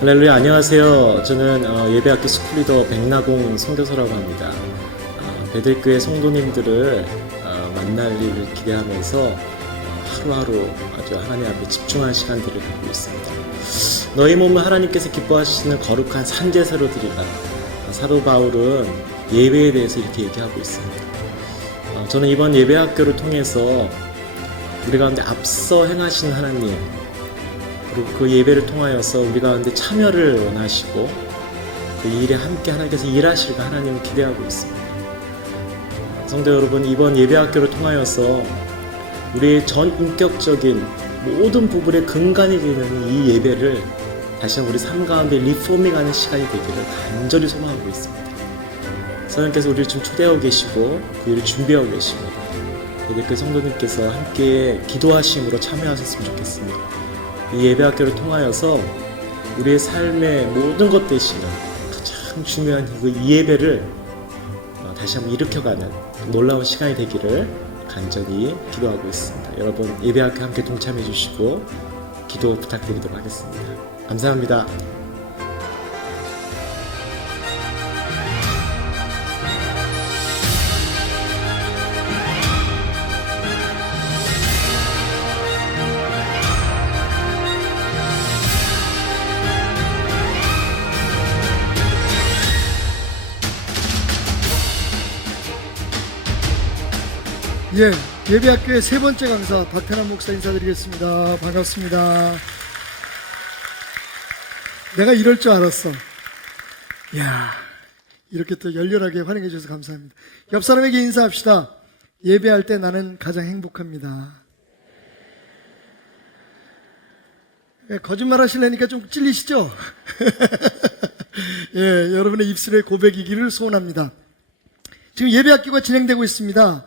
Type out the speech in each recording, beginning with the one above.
할렐루야, 안녕하세요. 저는 예배학교 스쿨리더 백나공 선교사라고 합니다. 베들교회 성도님들을 만날 일을 기대하면서 하루하루 아주 하나님 앞에 집중한 시간들을 갖고 있습니다. 너희 몸을 하나님께서 기뻐하시는 거룩한 산제사로 드리라. 사도 바울은 예배에 대해서 이렇게 얘기하고 있습니다. 저는 이번 예배학교를 통해서 우리 가운데 앞서 행하신 하나님, 그리고 그 예배를 통하여서 우리 가운데 참여를 원하시고 그 일에 함께 하나님께서 일하실 거 하나님을 기대하고 있습니다. 성도 여러분, 이번 예배학교를 통하여서 우리의 전인격적인 모든 부분의 근간이 되는 이 예배를 다시 한번 우리 삶 가운데 리포밍하는 시간이 되기를 간절히 소망하고 있습니다. 성령께서 우리를 지금 초대하고 계시고 그 일을 준비하고 계십니다. 그 성도님께서 함께 기도하심으로 참여하셨으면 좋겠습니다. 이 예배학교를 통하여서 우리의 삶의 모든 것 되시는 가장 중요한 이 예배를 다시 한번 일으켜가는 놀라운 시간이 되기를 간절히 기도하고 있습니다. 여러분 예배학교 함께 동참해 주시고 기도 부탁드리도록 하겠습니다. 감사합니다. 예, 예배학교의 세 번째 강사 박태남 목사 인사드리겠습니다. 반갑습니다. 내가 이럴 줄 알았어. 이야, 이렇게 또 열렬하게 환영해 주셔서 감사합니다. 옆 사람에게 인사합시다. 예배할 때 나는 가장 행복합니다. 예, 거짓말 하시려니까 좀 찔리시죠? 예, 여러분의 입술의 고백이기를 소원합니다. 지금 예배학교가 진행되고 있습니다.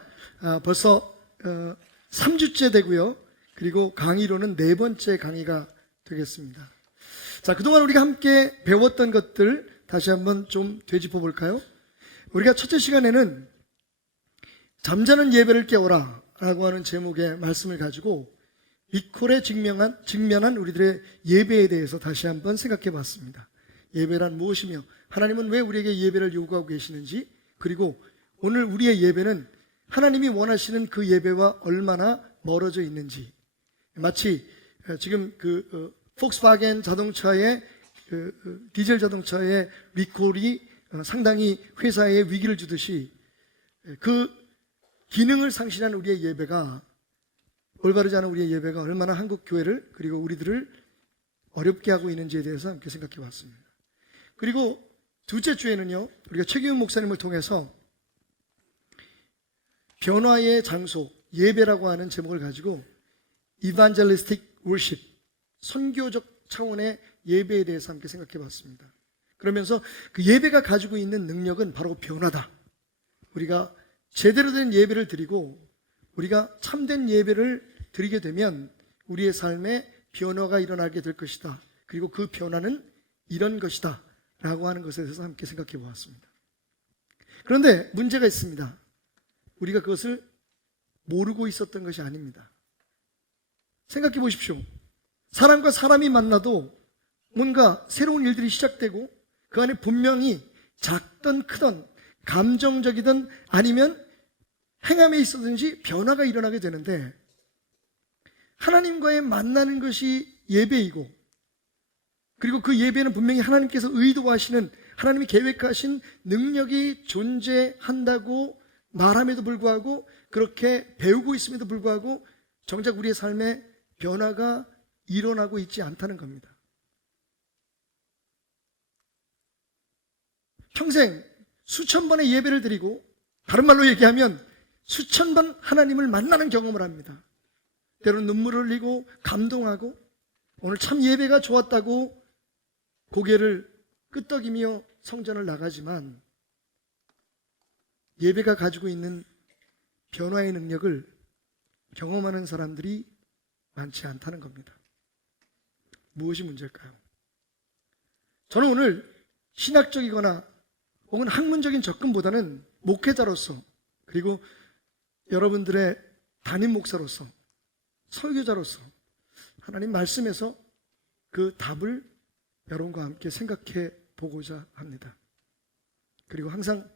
벌써 3주째 되고요. 그리고 강의로는 4번째 강의가 되겠습니다. 자, 그동안 우리가 함께 배웠던 것들 다시 한번 좀 되짚어 볼까요? 우리가 첫째 시간에는 잠자는 예배를 깨워라 라고 하는 제목의 말씀을 가지고 미콜에 직면한 우리들의 예배에 대해서 다시 한번 생각해 봤습니다. 예배란 무엇이며 하나님은 왜 우리에게 예배를 요구하고 계시는지, 그리고 오늘 우리의 예배는 하나님이 원하시는 그 예배와 얼마나 멀어져 있는지. 마치 지금 폭스바겐 자동차의 디젤 자동차의 리콜이 상당히 회사에 위기를 주듯이 그 기능을 상실한 우리의 예배가, 올바르지 않은 우리의 예배가 얼마나 한국 교회를 그리고 우리들을 어렵게 하고 있는지에 대해서 함께 생각해 봤습니다. 그리고 둘째 주에는요, 우리가 최기훈 목사님을 통해서 변화의 장소, 예배라고 하는 제목을 가지고 Evangelistic Worship, 선교적 차원의 예배에 대해서 함께 생각해 봤습니다. 그러면서 그 예배가 가지고 있는 능력은 바로 변화다. 우리가 제대로 된 예배를 드리고 우리가 참된 예배를 드리게 되면 우리의 삶에 변화가 일어나게 될 것이다. 그리고 그 변화는 이런 것이다 라고 하는 것에 대해서 함께 생각해 보았습니다. 그런데 문제가 있습니다. 우리가 그것을 모르고 있었던 것이 아닙니다. 생각해 보십시오. 사람과 사람이 만나도 뭔가 새로운 일들이 시작되고 그 안에 분명히 작든 크든 감정적이든 아니면 행함에 있어든지 변화가 일어나게 되는데, 하나님과의 만나는 것이 예배이고, 그리고 그 예배는 분명히 하나님께서 의도하시는, 하나님이 계획하신 능력이 존재한다고 말함에도 불구하고, 그렇게 배우고 있음에도 불구하고 정작 우리의 삶에 변화가 일어나고 있지 않다는 겁니다. 평생 수천 번의 예배를 드리고, 다른 말로 얘기하면 수천 번 하나님을 만나는 경험을 합니다. 때로는 눈물을 흘리고 감동하고 오늘 참 예배가 좋았다고 고개를 끄덕이며 성전을 나가지만 예배가 가지고 있는 변화의 능력을 경험하는 사람들이 많지 않다는 겁니다. 무엇이 문제일까요? 저는 오늘 신학적이거나 혹은 학문적인 접근보다는 목회자로서, 그리고 여러분들의 담임 목사로서, 설교자로서 하나님 말씀에서 그 답을 여러분과 함께 생각해 보고자 합니다. 그리고 항상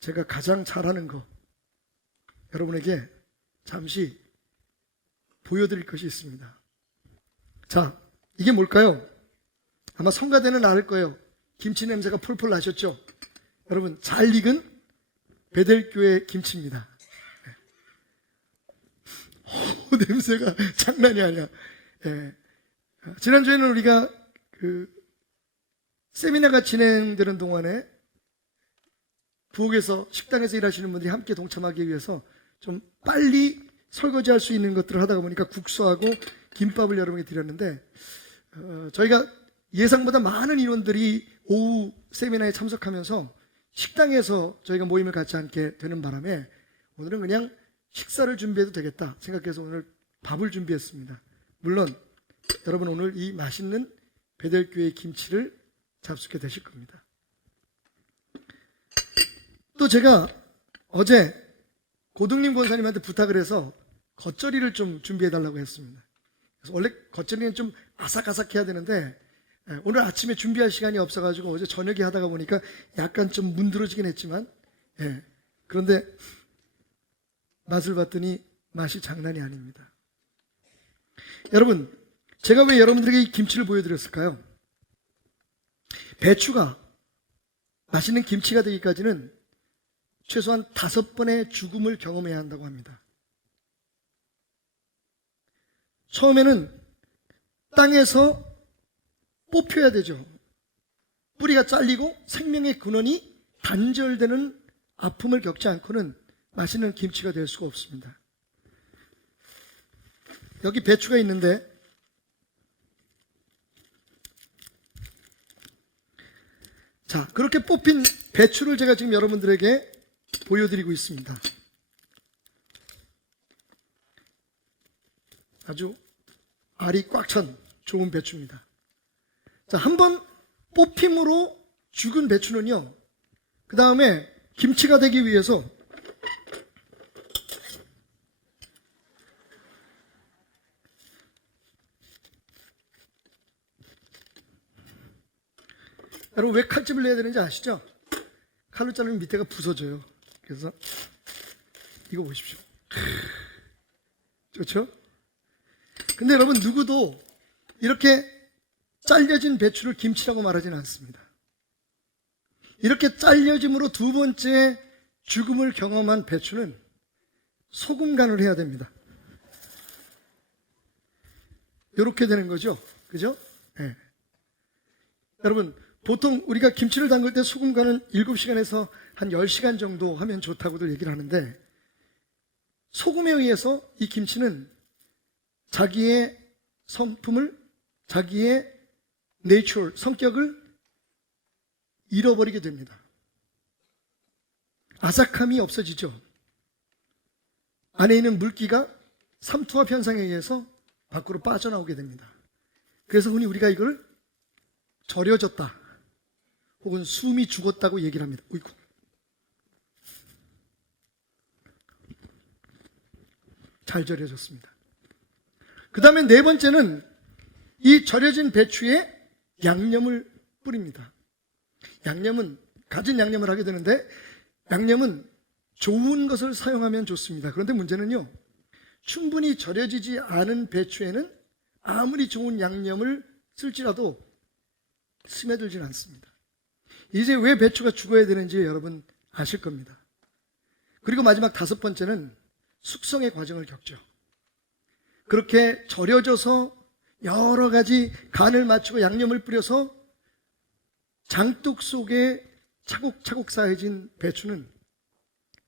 제가 가장 잘하는 거 여러분에게 잠시 보여드릴 것이 있습니다. 자, 이게 뭘까요? 아마 성가대는 알 거예요. 김치 냄새가 풀풀 나셨죠? 여러분, 잘 익은 베델교회 김치입니다. 냄새가 장난이 아니야. 예. 지난주에는 우리가 세미나가 진행되는 동안에 부엌에서 식당에서 일하시는 분들이 함께 동참하기 위해서 좀 빨리 설거지할 수 있는 것들을 하다가 보니까 국수하고 김밥을 여러분에게 드렸는데 저희가 예상보다 많은 인원들이 오후 세미나에 참석하면서 식당에서 저희가 모임을 갖지 않게 되는 바람에 오늘은 그냥 식사를 준비해도 되겠다 생각해서 오늘 밥을 준비했습니다. 물론 여러분 오늘 이 맛있는 베델교회 김치를 잡수게 되실 겁니다. 또 제가 어제 고등림 권사님한테 부탁을 해서 겉절이를 좀 준비해달라고 했습니다. 그래서 원래 겉절이는 좀 아삭아삭해야 되는데 오늘 아침에 준비할 시간이 없어가지고 어제 저녁에 하다가 보니까 약간 좀 문드러지긴 했지만 그런데 맛을 봤더니 맛이 장난이 아닙니다. 여러분, 제가 왜 여러분들에게 이 김치를 보여드렸을까요? 배추가 맛있는 김치가 되기까지는 최소한 5번의 죽음을 경험해야 한다고 합니다. 처음에는 땅에서 뽑혀야 되죠. 뿌리가 잘리고 생명의 근원이 단절되는 아픔을 겪지 않고는 맛있는 김치가 될 수가 없습니다. 여기 배추가 있는데 자, 그렇게 뽑힌 배추를 제가 지금 여러분들에게 보여드리고 있습니다. 아주 알이 꽉 찬 좋은 배추입니다. 자, 한번 뽑힘으로 죽은 배추는요, 그 다음에 김치가 되기 위해서 여러분 왜 칼집을 내야 되는지 아시죠? 칼로 자르면 밑에가 부서져요. 그래서 이거 보십시오. 좋죠? 근데 여러분 누구도 이렇게 잘려진 배추를 김치라고 말하지는 않습니다. 이렇게 잘려짐으로 두 번째 죽음을 경험한 배추는 소금 간을 해야 됩니다. 이렇게 되는 거죠. 그죠? 네. 여러분 보통 우리가 김치를 담글 때 소금 간은 7시간에서 한 10시간 정도 하면 좋다고들 얘기를 하는데 소금에 의해서 이 김치는 자기의 성품을, 자기의 내추럴, 성격을 잃어버리게 됩니다. 아삭함이 없어지죠. 안에 있는 물기가 삼투압 현상에 의해서 밖으로 빠져나오게 됩니다. 그래서 흔히 우리가 이걸 절여졌다 혹은 숨이 죽었다고 얘기를 합니다. 우이구. 잘 절여졌습니다. 그 다음에 네 번째는 이 절여진 배추에 양념을 뿌립니다. 양념은 가진 양념을 하게 되는데 양념은 좋은 것을 사용하면 좋습니다. 그런데 문제는요, 충분히 절여지지 않은 배추에는 아무리 좋은 양념을 쓸지라도 스며들지는 않습니다. 이제 왜 배추가 죽어야 되는지 여러분 아실 겁니다. 그리고 마지막 5번째는 숙성의 과정을 겪죠. 그렇게 절여져서 여러 가지 간을 맞추고 양념을 뿌려서 장독 속에 차곡차곡 쌓여진 배추는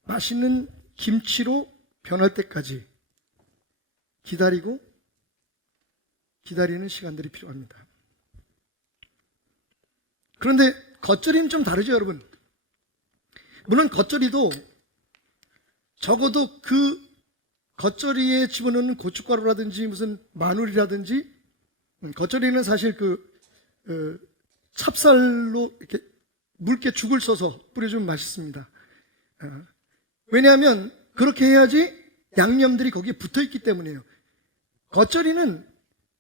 맛있는 김치로 변할 때까지 기다리는 시간들이 필요합니다. 그런데 겉절이는 좀 다르죠, 여러분. 물론 겉절이도 적어도 그 겉절이에 집어넣는 고춧가루라든지 무슨 마늘이라든지 겉절이는 사실 찹쌀로 이렇게 묽게 죽을 써서 뿌려주면 맛있습니다. 왜냐하면 그렇게 해야지 양념들이 거기에 붙어있기 때문이에요. 겉절이는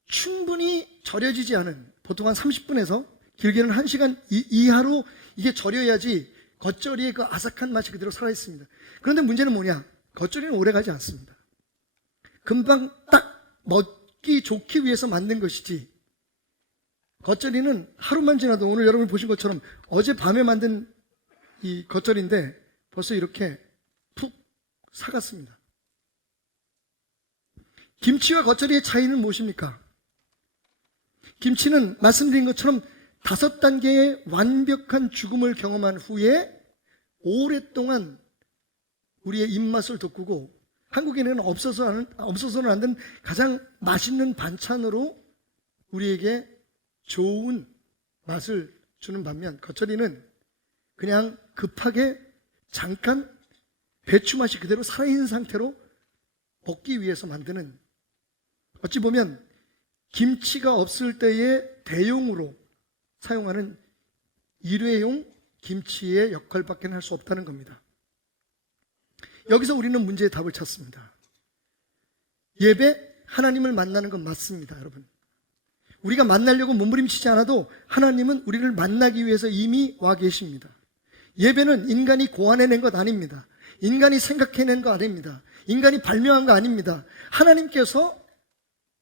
충분히 절여지지 않은 보통 한 30분에서 길게는 1시간 이하로 이게 절여야지 겉절이의 그 아삭한 맛이 그대로 살아있습니다. 그런데 문제는 뭐냐? 겉절이는 오래 가지 않습니다. 금방 딱 먹기 좋기 위해서 만든 것이지, 겉절이는 하루만 지나도 오늘 여러분이 보신 것처럼 어젯밤에 만든 이 겉절인데 벌써 이렇게 푹 사갔습니다. 김치와 겉절이의 차이는 무엇입니까? 김치는 말씀드린 것처럼 5단계의 완벽한 죽음을 경험한 후에 오랫동안 우리의 입맛을 돋구고 한국인에는 없어서는 안 되는 가장 맛있는 반찬으로 우리에게 좋은 맛을 주는 반면, 겉절이는 그냥 급하게 잠깐 배추 맛이 그대로 살아있는 상태로 먹기 위해서 만드는, 어찌 보면 김치가 없을 때의 대용으로 사용하는 일회용 김치의 역할밖에 할 수 없다는 겁니다. 여기서 우리는 문제의 답을 찾습니다. 예배, 하나님을 만나는 건 맞습니다, 여러분. 우리가 만나려고 몸부림치지 않아도 하나님은 우리를 만나기 위해서 이미 와 계십니다. 예배는 인간이 고안해낸 것 아닙니다. 인간이 생각해낸 거 아닙니다. 인간이 발명한 거 아닙니다. 하나님께서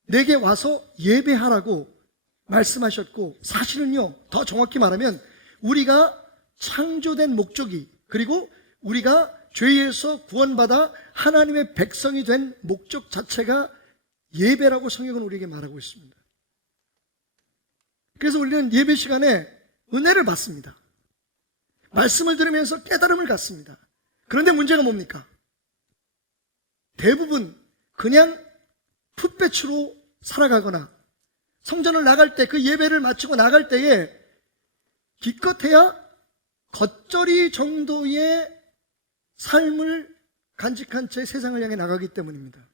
내게 와서 예배하라고 말씀하셨고, 사실은요, 더 정확히 말하면 우리가 창조된 목적이, 그리고 우리가 죄에서 구원받아 하나님의 백성이 된 목적 자체가 예배라고 성경은 우리에게 말하고 있습니다. 그래서 우리는 예배 시간에 은혜를 받습니다. 말씀을 들으면서 깨달음을 갖습니다. 그런데 문제가 뭡니까? 대부분 그냥 풋배추로 살아가거나 성전을 나갈 때, 그 예배를 마치고 나갈 때에 기껏해야 겉절이 정도의 삶을 간직한 채 세상을 향해 나가기 때문입니다.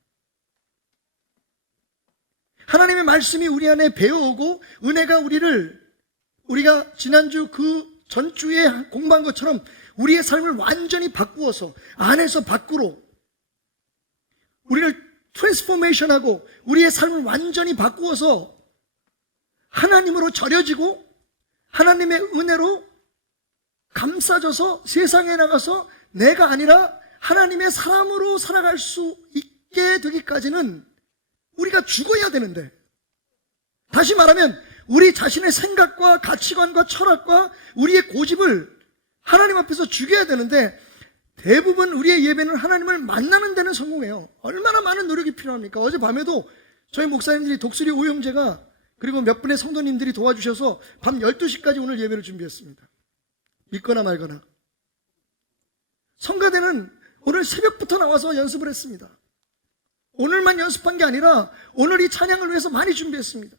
하나님의 말씀이 우리 안에 배어오고 은혜가 우리가 지난주 그 전주에 공부한 것처럼 우리의 삶을 완전히 바꾸어서 안에서 밖으로 우리를 트랜스포메이션하고 우리의 삶을 완전히 바꾸어서 하나님으로 절여지고 하나님의 은혜로 감싸져서 세상에 나가서 내가 아니라 하나님의 사람으로 살아갈 수 있게 되기까지는 우리가 죽어야 되는데, 다시 말하면 우리 자신의 생각과 가치관과 철학과 우리의 고집을 하나님 앞에서 죽여야 되는데, 대부분 우리의 예배는 하나님을 만나는 데는 성공해요. 얼마나 많은 노력이 필요합니까? 어젯밤에도 저희 목사님들이 독수리 오영재가 그리고 몇 분의 성도님들이 도와주셔서 밤 12시까지 오늘 예배를 준비했습니다. 믿거나 말거나. 성가대는 오늘 새벽부터 나와서 연습을 했습니다. 오늘만 연습한 게 아니라 오늘 이 찬양을 위해서 많이 준비했습니다.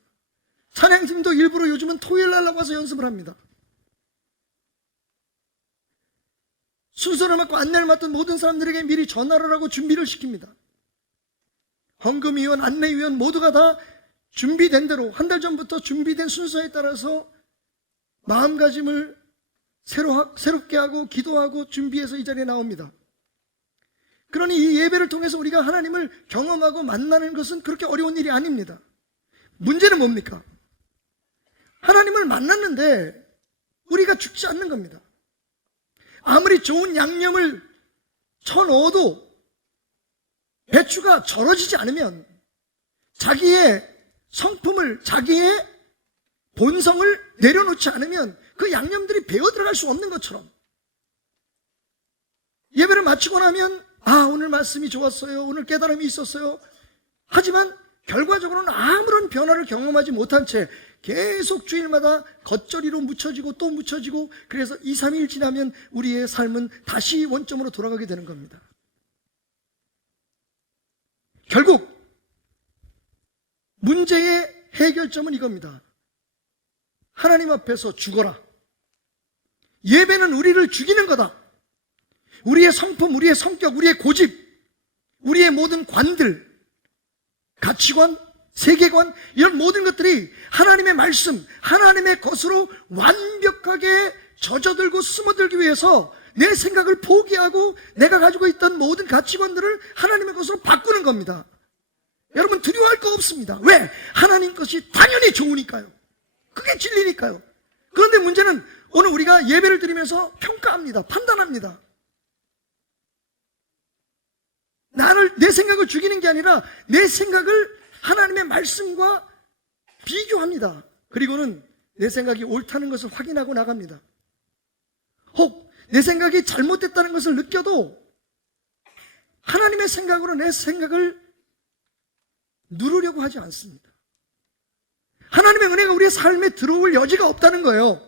찬양팀도 일부러 요즘은 토요일 날 나와서 연습을 합니다. 순서를 맡고 안내를 맡은 모든 사람들에게 미리 전화를 하고 준비를 시킵니다. 헌금위원, 안내위원 모두가 다 준비된 대로 한 달 전부터 준비된 순서에 따라서 마음가짐을 새롭게 하고 기도하고 준비해서 이 자리에 나옵니다. 그러니 이 예배를 통해서 우리가 하나님을 경험하고 만나는 것은 그렇게 어려운 일이 아닙니다. 문제는 뭡니까? 하나님을 만났는데 우리가 죽지 않는 겁니다. 아무리 좋은 양념을 쳐넣어도 배추가 절어지지 않으면 자기의 성품을, 자기의 본성을 내려놓지 않으면 그 양념들이 배어 들어갈 수 없는 것처럼, 예배를 마치고 나면 오늘 말씀이 좋았어요, 오늘 깨달음이 있었어요, 하지만 결과적으로는 아무런 변화를 경험하지 못한 채 계속 주일마다 겉절이로 묻혀지고 또 묻혀지고, 그래서 2, 3일 지나면 우리의 삶은 다시 원점으로 돌아가게 되는 겁니다. 결국 문제의 해결점은 이겁니다. 하나님 앞에서 죽어라. 예배는 우리를 죽이는 거다. 우리의 성품, 우리의 성격, 우리의 고집, 우리의 모든 관들, 가치관, 세계관, 이런 모든 것들이 하나님의 말씀, 하나님의 것으로 완벽하게 젖어들고 스며들기 위해서 내 생각을 포기하고 내가 가지고 있던 모든 가치관들을 하나님의 것으로 바꾸는 겁니다. 여러분, 두려워할 거 없습니다. 왜? 하나님 것이 당연히 좋으니까요. 그게 진리니까요. 그런데 문제는 오늘 우리가 예배를 드리면서 평가합니다. 판단합니다. 내 생각을 죽이는 게 아니라 내 생각을 하나님의 말씀과 비교합니다. 그리고는 내 생각이 옳다는 것을 확인하고 나갑니다. 혹 내 생각이 잘못됐다는 것을 느껴도 하나님의 생각으로 내 생각을 누르려고 하지 않습니다. 하나님의 은혜가 우리의 삶에 들어올 여지가 없다는 거예요.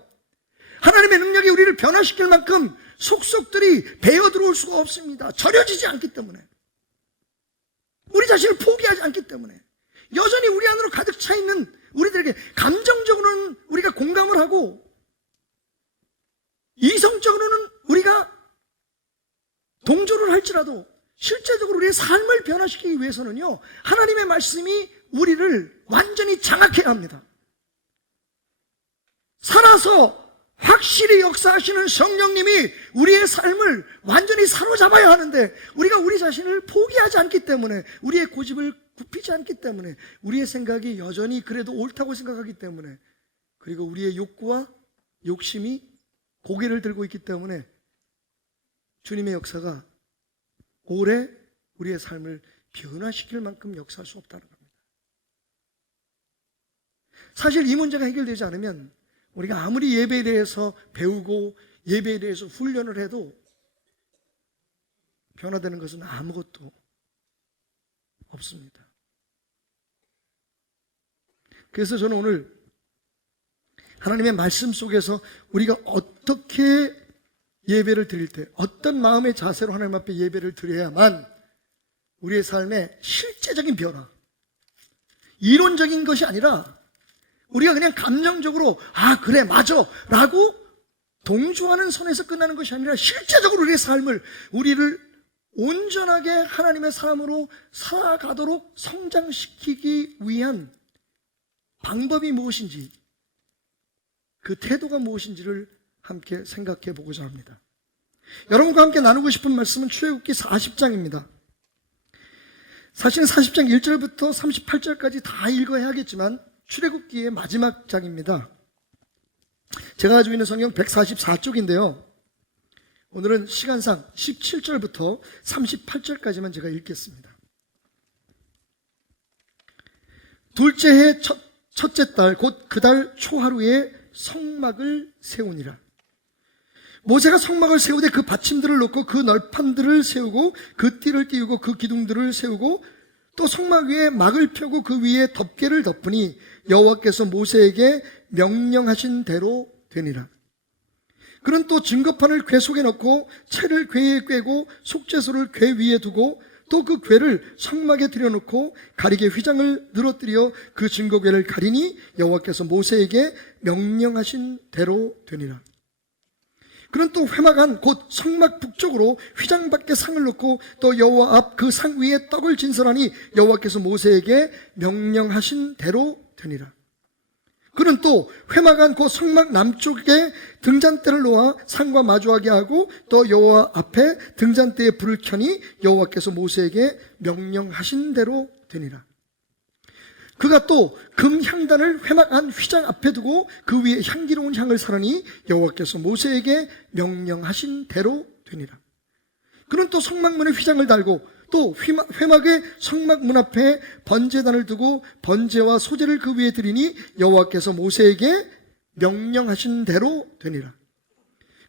하나님의 능력이 우리를 변화시킬 만큼 속속들이 배어 들어올 수가 없습니다. 절여지지 않기 때문에, 우리 자신을 포기하지 않기 때문에, 여전히 우리 안으로 가득 차 있는 우리들에게 감정적으로는 우리가 공감을 하고 이성적으로는 우리가 동조를 할지라도 실제적으로 우리의 삶을 변화시키기 위해서는요, 하나님의 말씀이 우리를 완전히 장악해야 합니다. 살아서 확실히 역사하시는 성령님이 우리의 삶을 완전히 사로잡아야 하는데, 우리가 우리 자신을 포기하지 않기 때문에, 우리의 고집을 굽히지 않기 때문에, 우리의 생각이 여전히 그래도 옳다고 생각하기 때문에, 그리고 우리의 욕구와 욕심이 고개를 들고 있기 때문에 주님의 역사가 오래 우리의 삶을 변화시킬 만큼 역사할 수 없다는 겁니다. 사실 이 문제가 해결되지 않으면 우리가 아무리 예배에 대해서 배우고 예배에 대해서 훈련을 해도 변화되는 것은 아무것도 없습니다. 그래서 저는 오늘 하나님의 말씀 속에서 우리가 어떻게 예배를 드릴 때, 어떤 마음의 자세로 하나님 앞에 예배를 드려야만 우리의 삶에 실제적인 변화, 이론적인 것이 아니라 우리가 그냥 감정적으로 그래 맞아 라고 동조하는 선에서 끝나는 것이 아니라 실제적으로 우리의 삶을, 우리를 온전하게 하나님의 사람으로 살아가도록 성장시키기 위한 방법이 무엇인지, 그 태도가 무엇인지를 함께 생각해 보고자 합니다. 여러분과 함께 나누고 싶은 말씀은 출애굽기 40장입니다. 사실은 40장 1절부터 38절까지 다 읽어야 하겠지만 출애굽기의 마지막 장입니다. 제가 가지고 있는 성경 144쪽인데요. 오늘은 시간상 17절부터 38절까지만 제가 읽겠습니다. 둘째 해 첫째 달 곧 그 달 초하루에 성막을 세우니라. 모세가 성막을 세우되 그 받침들을 놓고 그 널판들을 세우고 그 띠를 띄우고 그 기둥들을 세우고 또 성막 위에 막을 펴고 그 위에 덮개를 덮으니 여호와께서 모세에게 명령하신 대로 되니라. 그는 또 증거판을 궤 속에 넣고 채를 궤에 꿰고 속죄소를 궤 위에 두고 또 그 궤를 성막에 들여놓고 가리개 휘장을 늘어뜨려 그 증거궤를 가리니 여호와께서 모세에게 명령하신 대로 되니라. 그는 또 회막 안 곧 성막 북쪽으로 휘장 밖에 상을 놓고 또 여호와 앞 그 상 위에 떡을 진설하니 여호와께서 모세에게 명령하신 대로 되니라. 그는 또 회막 안 곧 성막 남쪽에 등잔대를 놓아 상과 마주하게 하고 또 여호와 앞에 등잔대에 불을 켜니 여호와께서 모세에게 명령하신 대로 되니라. 그가 또 금향단을 회막 안 휘장 앞에 두고 그 위에 향기로운 향을 사르니 여호와께서 모세에게 명령하신 대로 되니라. 그는 또 성막문에 휘장을 달고 또 회막의 성막 문 앞에 번제단을 두고 번제와 소제를 그 위에 드리니 여호와께서 모세에게 명령하신 대로 되니라.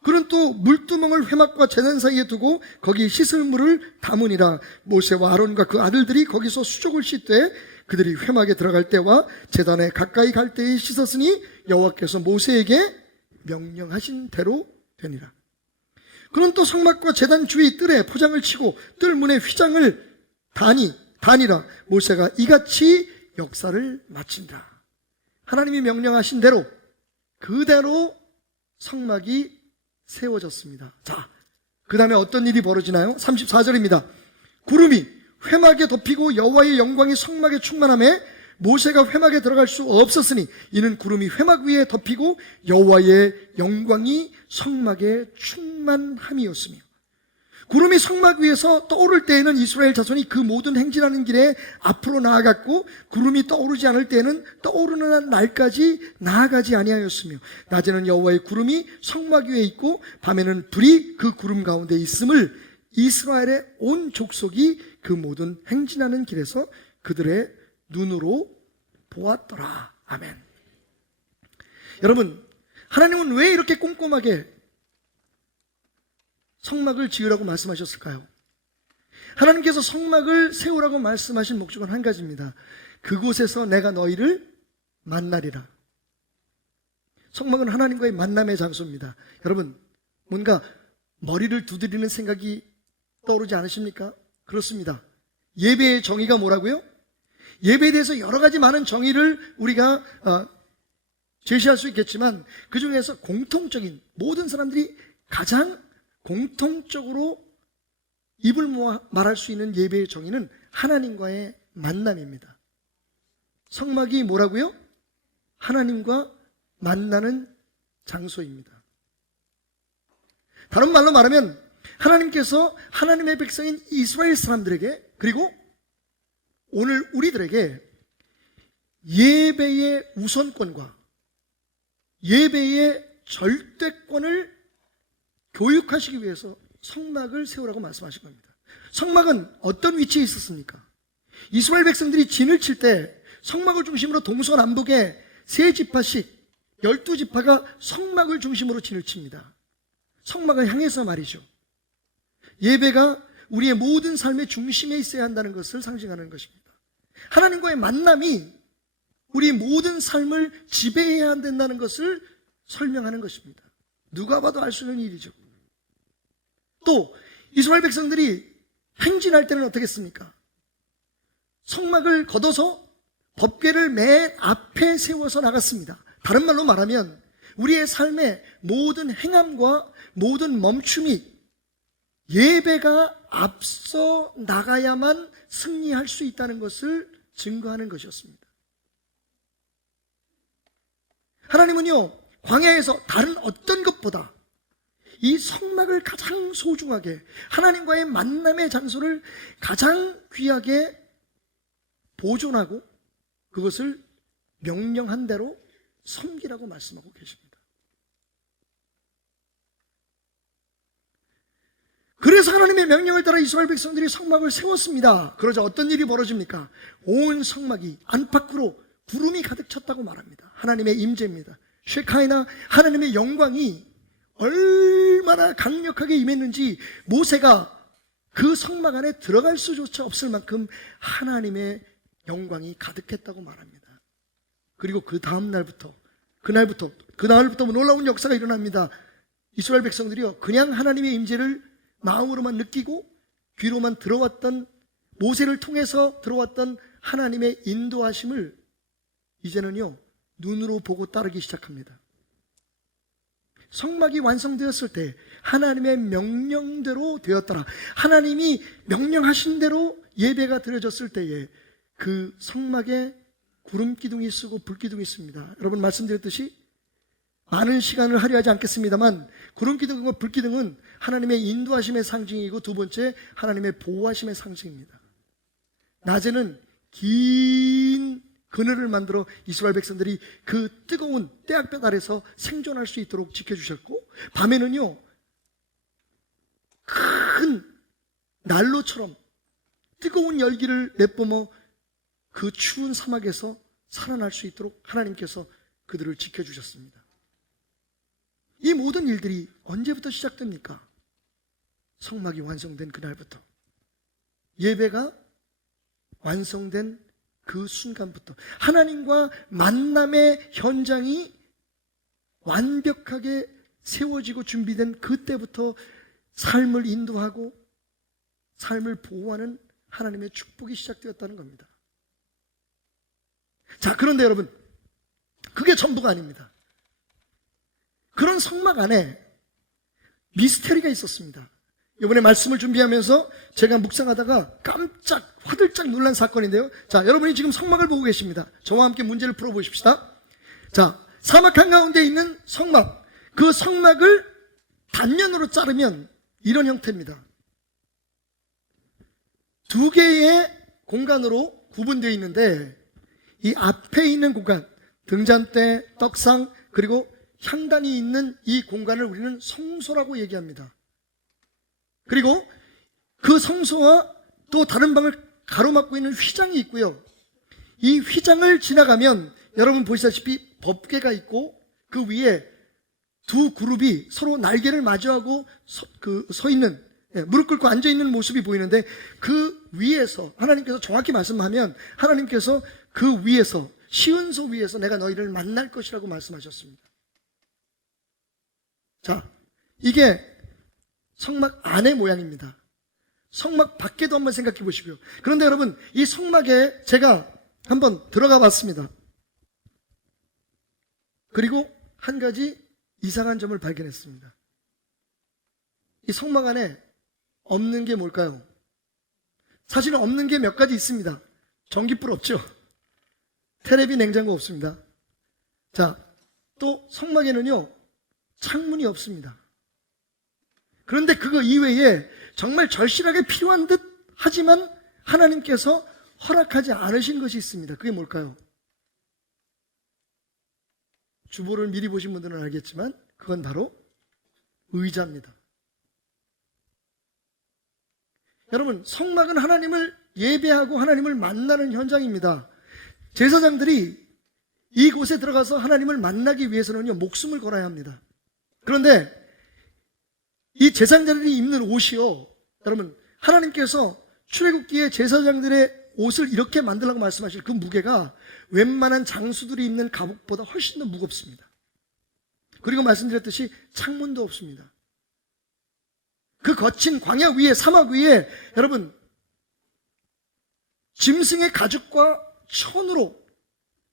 그는 또 물두멍을 회막과 제단 사이에 두고 거기 씻을 물을 담으니라. 모세와 아론과 그 아들들이 거기서 수족을 씻되 그들이 회막에 들어갈 때와 제단에 가까이 갈 때에 씻었으니 여호와께서 모세에게 명령하신 대로 되니라. 그는 또 성막과 제단 주위 뜰에 포장을 치고 뜰 문에 휘장을 다니라. 모세가 이같이 역사를 마친다. 하나님이 명령하신 대로 그대로 성막이 세워졌습니다. 자, 그 다음에 어떤 일이 벌어지나요? 34절입니다. 구름이 회막에 덮이고 여호와의 영광이 성막에 충만하며 모세가 회막에 들어갈 수 없었으니 이는 구름이 회막 위에 덮이고 여호와의 영광이 성막에 충만함이었으며 구름이 성막 위에서 떠오를 때에는 이스라엘 자손이 그 모든 행진하는 길에 앞으로 나아갔고, 구름이 떠오르지 않을 때에는 떠오르는 날까지 나아가지 아니하였으며, 낮에는 여호와의 구름이 성막 위에 있고 밤에는 불이 그 구름 가운데 있음을 이스라엘의 온 족속이 그 모든 행진하는 길에서 그들의 눈으로 보았더라. 아멘. 여러분, 하나님은 왜 이렇게 꼼꼼하게 성막을 지으라고 말씀하셨을까요? 하나님께서 성막을 세우라고 말씀하신 목적은 한 가지입니다. 그곳에서 내가 너희를 만나리라. 성막은 하나님과의 만남의 장소입니다. 여러분, 뭔가 머리를 두드리는 생각이 떠오르지 않으십니까? 그렇습니다. 예배의 정의가 뭐라고요? 예배에 대해서 여러 가지 많은 정의를 우리가 제시할 수 있겠지만, 그 중에서 공통적인, 모든 사람들이 가장 공통적으로 입을 모아 말할 수 있는 예배의 정의는 하나님과의 만남입니다. 성막이 뭐라고요? 하나님과 만나는 장소입니다. 다른 말로 말하면 하나님께서 하나님의 백성인 이스라엘 사람들에게, 그리고 오늘 우리들에게 예배의 우선권과 예배의 절대권을 교육하시기 위해서 성막을 세우라고 말씀하신 겁니다. 성막은 어떤 위치에 있었습니까? 이스라엘 백성들이 진을 칠 때 성막을 중심으로 동서남북에 3지파씩 12지파가 성막을 중심으로 진을 칩니다. 성막을 향해서 말이죠. 예배가 우리의 모든 삶의 중심에 있어야 한다는 것을 상징하는 것입니다. 하나님과의 만남이 우리 모든 삶을 지배해야 된다는 것을 설명하는 것입니다. 누가 봐도 알 수 있는 일이죠. 또 이스라엘 백성들이 행진할 때는 어떻게 했습니까? 성막을 걷어서 법궤를 맨 앞에 세워서 나갔습니다. 다른 말로 말하면 우리의 삶의 모든 행함과 모든 멈춤이 예배가 앞서 나가야만 승리할 수 있다는 것을 증거하는 것이었습니다. 하나님은요, 광야에서 다른 어떤 것보다 이 성막을 가장 소중하게, 하나님과의 만남의 장소를 가장 귀하게 보존하고 그것을 명령한 대로 섬기라고 말씀하고 계십니다. 그래서 하나님의 명령을 따라 이스라엘 백성들이 성막을 세웠습니다. 그러자 어떤 일이 벌어집니까? 온 성막이 안팎으로 구름이 가득 찼다고 말합니다. 하나님의 임재입니다. 쉐카이나, 하나님의 영광이 얼마나 강력하게 임했는지 모세가 그 성막 안에 들어갈 수조차 없을 만큼 하나님의 영광이 가득했다고 말합니다. 그리고 그 다음날부터, 그날부터 놀라운 역사가 일어납니다. 이스라엘 백성들이요, 그냥 하나님의 임재를 마음으로만 느끼고 귀로만 들어왔던, 모세를 통해서 들어왔던 하나님의 인도하심을 이제는요, 눈으로 보고 따르기 시작합니다. 성막이 완성되었을 때 하나님의 명령대로 되었더라. 하나님이 명령하신 대로 예배가 드려졌을 때에 그 성막에 구름기둥이 쓰고 불기둥이 있습니다. 여러분, 말씀드렸듯이 많은 시간을 할애하지 않겠습니다만, 구름기둥과 불기둥은 하나님의 인도하심의 상징이고, 두 번째 하나님의 보호하심의 상징입니다. 낮에는 긴 그늘을 만들어 이스라엘 백성들이 그 뜨거운 때학볕 아래서 생존할 수 있도록 지켜주셨고, 밤에는요, 큰 난로처럼 뜨거운 열기를 내뿜어 그 추운 사막에서 살아날 수 있도록 하나님께서 그들을 지켜주셨습니다. 이 모든 일들이 언제부터 시작됩니까? 성막이 완성된 그날부터, 예배가 완성된 그 순간부터, 하나님과 만남의 현장이 완벽하게 세워지고 준비된 그때부터 삶을 인도하고 삶을 보호하는 하나님의 축복이 시작되었다는 겁니다. 자, 그런데 여러분, 그게 전부가 아닙니다. 그런 성막 안에 미스테리가 있었습니다. 이번에 말씀을 준비하면서 제가 묵상하다가 깜짝 화들짝 놀란 사건인데요. 자, 여러분이 지금 성막을 보고 계십니다. 저와 함께 문제를 풀어보십시다. 자, 사막 한가운데 있는 성막, 그 성막을 단면으로 자르면 이런 형태입니다. 두 개의 공간으로 구분되어 있는데 이 앞에 있는 공간, 등잔대, 떡상, 그리고 향단이 있는 이 공간을 우리는 성소라고 얘기합니다. 그리고 그 성소와 또 다른 방을 가로막고 있는 휘장이 있고요. 이 휘장을 지나가면 여러분 보시다시피 법궤가 있고 그 위에 두 그룹이 서로 날개를 마주하고 서 있는, 무릎 꿇고 앉아 있는 모습이 보이는데 그 위에서 하나님께서 정확히 말씀하면 하나님께서 그 위에서 시은소 위에서 내가 너희를 만날 것이라고 말씀하셨습니다. 자, 이게 성막 안의 모양입니다. 성막 밖에도 한번 생각해 보시고요. 그런데 여러분, 이 성막에 제가 한번 들어가 봤습니다. 그리고 한 가지 이상한 점을 발견했습니다. 이 성막 안에 없는 게 뭘까요? 사실은 없는 게 몇 가지 있습니다. 전기불 없죠? 테레비, 냉장고 없습니다. 자, 또 성막에는요, 창문이 없습니다. 그런데 그거 이외에 정말 절실하게 필요한 듯 하지만 하나님께서 허락하지 않으신 것이 있습니다. 그게 뭘까요? 주보를 미리 보신 분들은 알겠지만 그건 바로 의자입니다. 여러분, 성막은 하나님을 예배하고 하나님을 만나는 현장입니다. 제사장들이 이곳에 들어가서 하나님을 만나기 위해서는요, 목숨을 걸어야 합니다. 그런데 이 제사장들이 입는 옷이요, 여러분, 하나님께서 출애굽기에 제사장들의 옷을 이렇게 만들라고 말씀하실 그 무게가 웬만한 장수들이 입는 갑옷보다 훨씬 더 무겁습니다. 그리고 말씀드렸듯이 창문도 없습니다. 그 거친 광야 위에, 사막 위에 여러분, 짐승의 가죽과 천으로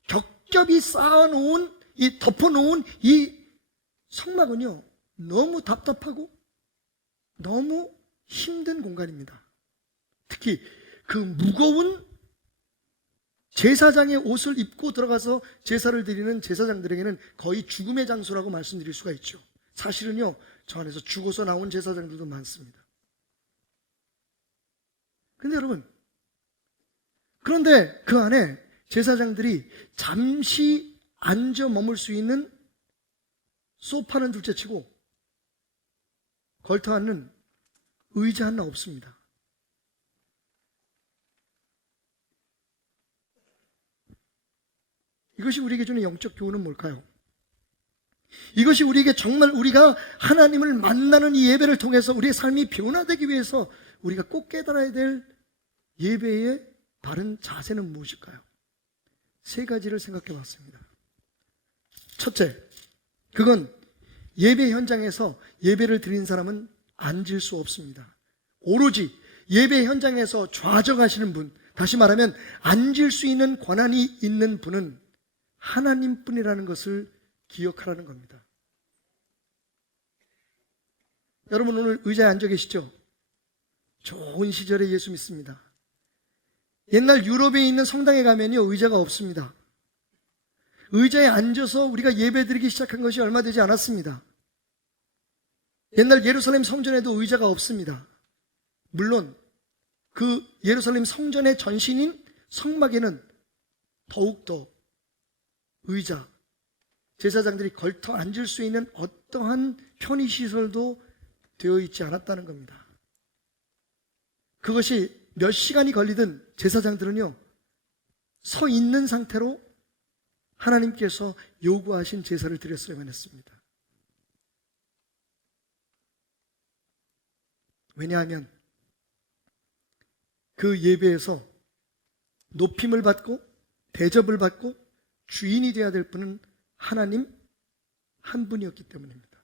겹겹이 쌓아놓은 덮어놓은 이 성막은요, 너무 답답하고 너무 힘든 공간입니다. 특히 그 무거운 제사장의 옷을 입고 들어가서 제사를 드리는 제사장들에게는 거의 죽음의 장소라고 말씀드릴 수가 있죠. 사실은요, 저 안에서 죽어서 나온 제사장들도 많습니다. 근데 여러분, 그런데 그 안에 제사장들이 잠시 앉아 머물 수 있는 소파는 둘째치고 걸터 앉는 의자 하나 없습니다. 이것이 우리에게 주는 영적 교훈은 뭘까요? 이것이 우리에게 정말 우리가 하나님을 만나는 이 예배를 통해서 우리의 삶이 변화되기 위해서 우리가 꼭 깨달아야 될 예배의 바른 자세는 무엇일까요? 세 가지를 생각해 봤습니다. 첫째, 그건 예배 현장에서 예배를 드린 사람은 앉을 수 없습니다. 오로지 예배 현장에서 좌정하시는 분, 다시 말하면 앉을 수 있는 권한이 있는 분은 하나님뿐이라는 것을 기억하라는 겁니다. 여러분, 오늘 의자에 앉아 계시죠? 좋은 시절에 예수 믿습니다. 옛날 유럽에 있는 성당에 가면요, 의자가 없습니다. 의자에 앉아서 우리가 예배드리기 시작한 것이 얼마 되지 않았습니다. 옛날 예루살렘 성전에도 의자가 없습니다. 물론 그 예루살렘 성전의 전신인 성막에는 더욱더 의자, 제사장들이 걸터 앉을 수 있는 어떠한 편의시설도 되어 있지 않았다는 겁니다. 그것이 몇 시간이 걸리든 제사장들은요, 서 있는 상태로 하나님께서 요구하신 제사를 드렸어야만 했습니다. 왜냐하면 그 예배에서 높임을 받고 대접을 받고 주인이 되어야 될 분은 하나님 한 분이었기 때문입니다.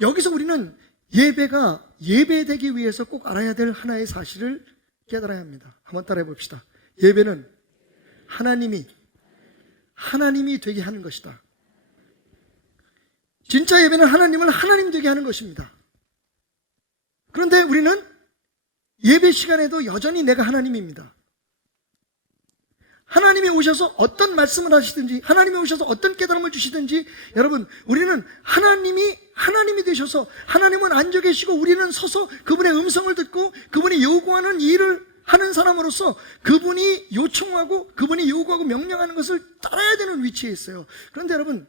여기서 우리는 예배가 예배되기 위해서 꼭 알아야 될 하나의 사실을 깨달아야 합니다. 한번 따라해 봅시다. 예배는 하나님이 되게 하는 것이다. 진짜 예배는 하나님을 하나님 되게 하는 것입니다. 그런데 우리는 예배 시간에도 여전히 내가 하나님입니다. 하나님이 오셔서 어떤 말씀을 하시든지, 하나님이 오셔서 어떤 깨달음을 주시든지, 여러분, 우리는 하나님이 되셔서, 하나님은 앉아 계시고 우리는 서서 그분의 음성을 듣고 그분이 요구하는 일을 하는 사람으로서 그분이 요청하고 그분이 요구하고 명령하는 것을 따라야 되는 위치에 있어요. 그런데 여러분,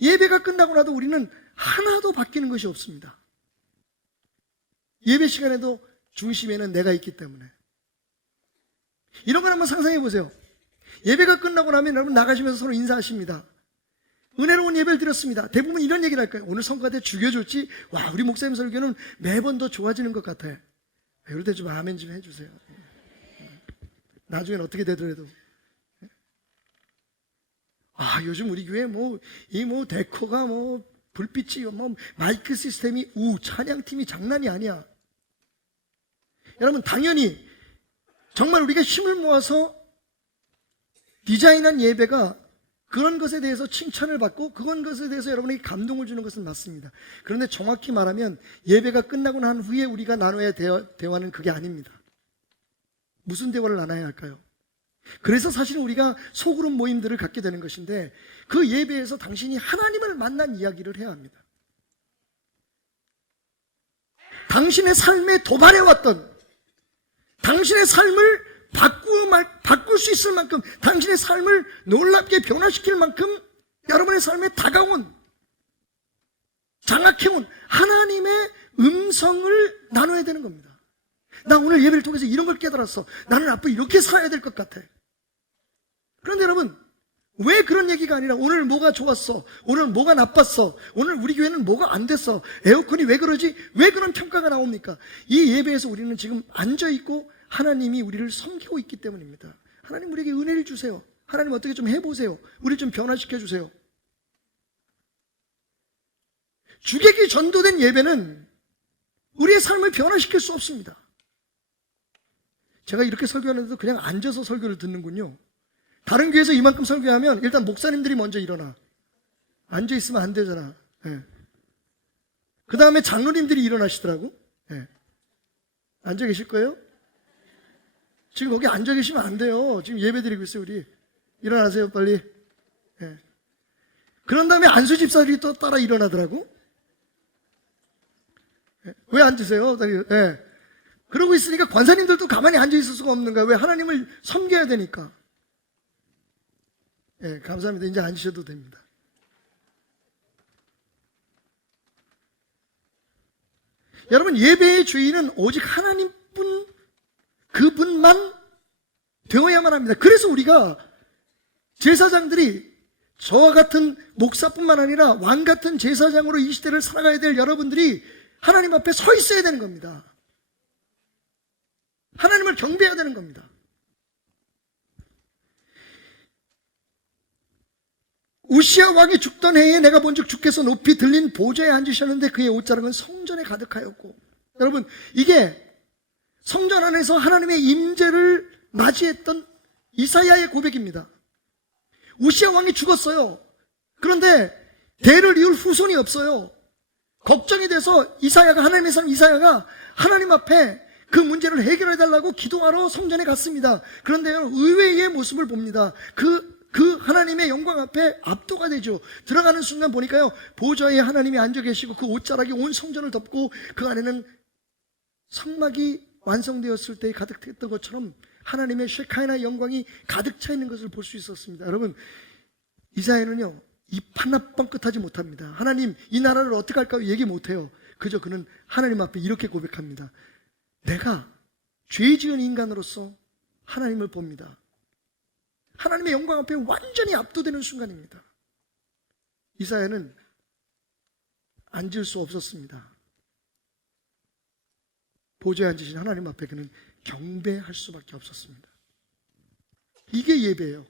예배가 끝나고 나도 우리는 하나도 바뀌는 것이 없습니다. 예배 시간에도 중심에는 내가 있기 때문에. 이런 걸 한번 상상해 보세요. 예배가 끝나고 나면 여러분 나가시면서 서로 인사하십니다. 은혜로운 예배를 드렸습니다. 대부분 이런 얘기를 할까요? 오늘 성가대 죽여줬지? 와, 우리 목사님 설교는 매번 더 좋아지는 것 같아요. 이럴 때 좀 아멘 좀 해주세요. 나중엔 어떻게 되더라도. 아, 요즘 우리 교회 데코가 불빛이 마이크 시스템이 찬양팀이 장난이 아니야. 여러분, 당연히 정말 우리가 힘을 모아서 디자인한 예배가 그런 것에 대해서 칭찬을 받고 그런 것에 대해서 여러분에게 감동을 주는 것은 맞습니다. 그런데 정확히 말하면 예배가 끝나고 난 후에 우리가 나눠야 대화는 그게 아닙니다. 무슨 대화를 나눠야 할까요? 그래서 사실 우리가 소그룹 모임들을 갖게 되는 것인데, 그 예배에서 당신이 하나님을 만난 이야기를 해야 합니다. 당신의 삶에 도발해왔던, 당신의 삶을 바꿀 수 있을 만큼, 당신의 삶을 놀랍게 변화시킬 만큼 여러분의 삶에 다가온, 장악해온 하나님의 음성을 나눠야 되는 겁니다. 나 오늘 예배를 통해서 이런 걸 깨달았어. 나는 앞으로 이렇게 살아야 될 것 같아. 그런데 여러분, 왜 그런 얘기가 아니라 오늘 뭐가 좋았어? 오늘 뭐가 나빴어? 오늘 우리 교회는 뭐가 안 됐어? 에어컨이 왜 그러지? 왜 그런 평가가 나옵니까? 이 예배에서 우리는 지금 앉아있고 하나님이 우리를 섬기고 있기 때문입니다. 하나님 우리에게 은혜를 주세요. 하나님 어떻게 좀 해보세요. 우리 좀 변화시켜 주세요. 주객이 전도된 예배는 우리의 삶을 변화시킬 수 없습니다. 제가 이렇게 설교하는데도 그냥 앉아서 설교를 듣는군요. 다른 교회에서 이만큼 설교하면 일단 목사님들이 먼저 일어나. 앉아있으면 안 되잖아. 그 다음에 장로님들이 일어나시더라고. 앉아 계실 거예요? 지금 거기 앉아 계시면 안 돼요. 지금 예배 드리고 있어요, 우리. 일어나세요, 빨리. 그런 다음에 안수 집사들이 또 따라 일어나더라고. 왜 앉으세요? 그러고 있으니까 관사님들도 가만히 앉아 있을 수가 없는 거야. 왜? 하나님을 섬겨야 되니까. 감사합니다. 이제 앉으셔도 됩니다. 여러분, 예배의 주인은 오직 하나님뿐, 그분만 되어야만 합니다. 그래서 우리가 제사장들이, 저와 같은 목사뿐만 아니라 왕 같은 제사장으로 이 시대를 살아가야 될 여러분들이 하나님 앞에 서 있어야 되는 겁니다. 하나님을 경배해야 되는 겁니다. 우시야 왕이 죽던 해에 내가 본즉 주께서 높이 들린 보좌에 앉으셨는데 그의 옷자락은 성전에 가득하였고, 여러분, 이게 성전 안에서 하나님의 임재를 맞이했던 이사야의 고백입니다. 우시야 왕이 죽었어요. 그런데 대를 이을 후손이 없어요. 걱정이 돼서 하나님의 사람 이사야가 하나님 앞에 그 문제를 해결해달라고 기도하러 성전에 갔습니다. 그런데요, 의외의 모습을 봅니다. 그 하나님의 영광 앞에 압도가 되죠. 들어가는 순간 보니까요, 보좌에 하나님이 앉아 계시고 그 옷자락이 온 성전을 덮고 그 안에는 성막이 완성되었을 때 가득했던 것처럼 하나님의 쉐카이나 영광이 가득 차 있는 것을 볼 수 있었습니다. 여러분, 이사야는요, 입 하나 뻥끗하지 못합니다. 하나님, 이 나라를 어떻게 할까 얘기 못해요. 그저 그는 하나님 앞에 이렇게 고백합니다. 내가 죄 지은 인간으로서 하나님을 봅니다. 하나님의 영광 앞에 완전히 압도되는 순간입니다. 이사야는 앉을 수 없었습니다. 보좌에 앉으신 하나님 앞에 그는 경배할 수밖에 없었습니다. 이게 예배예요.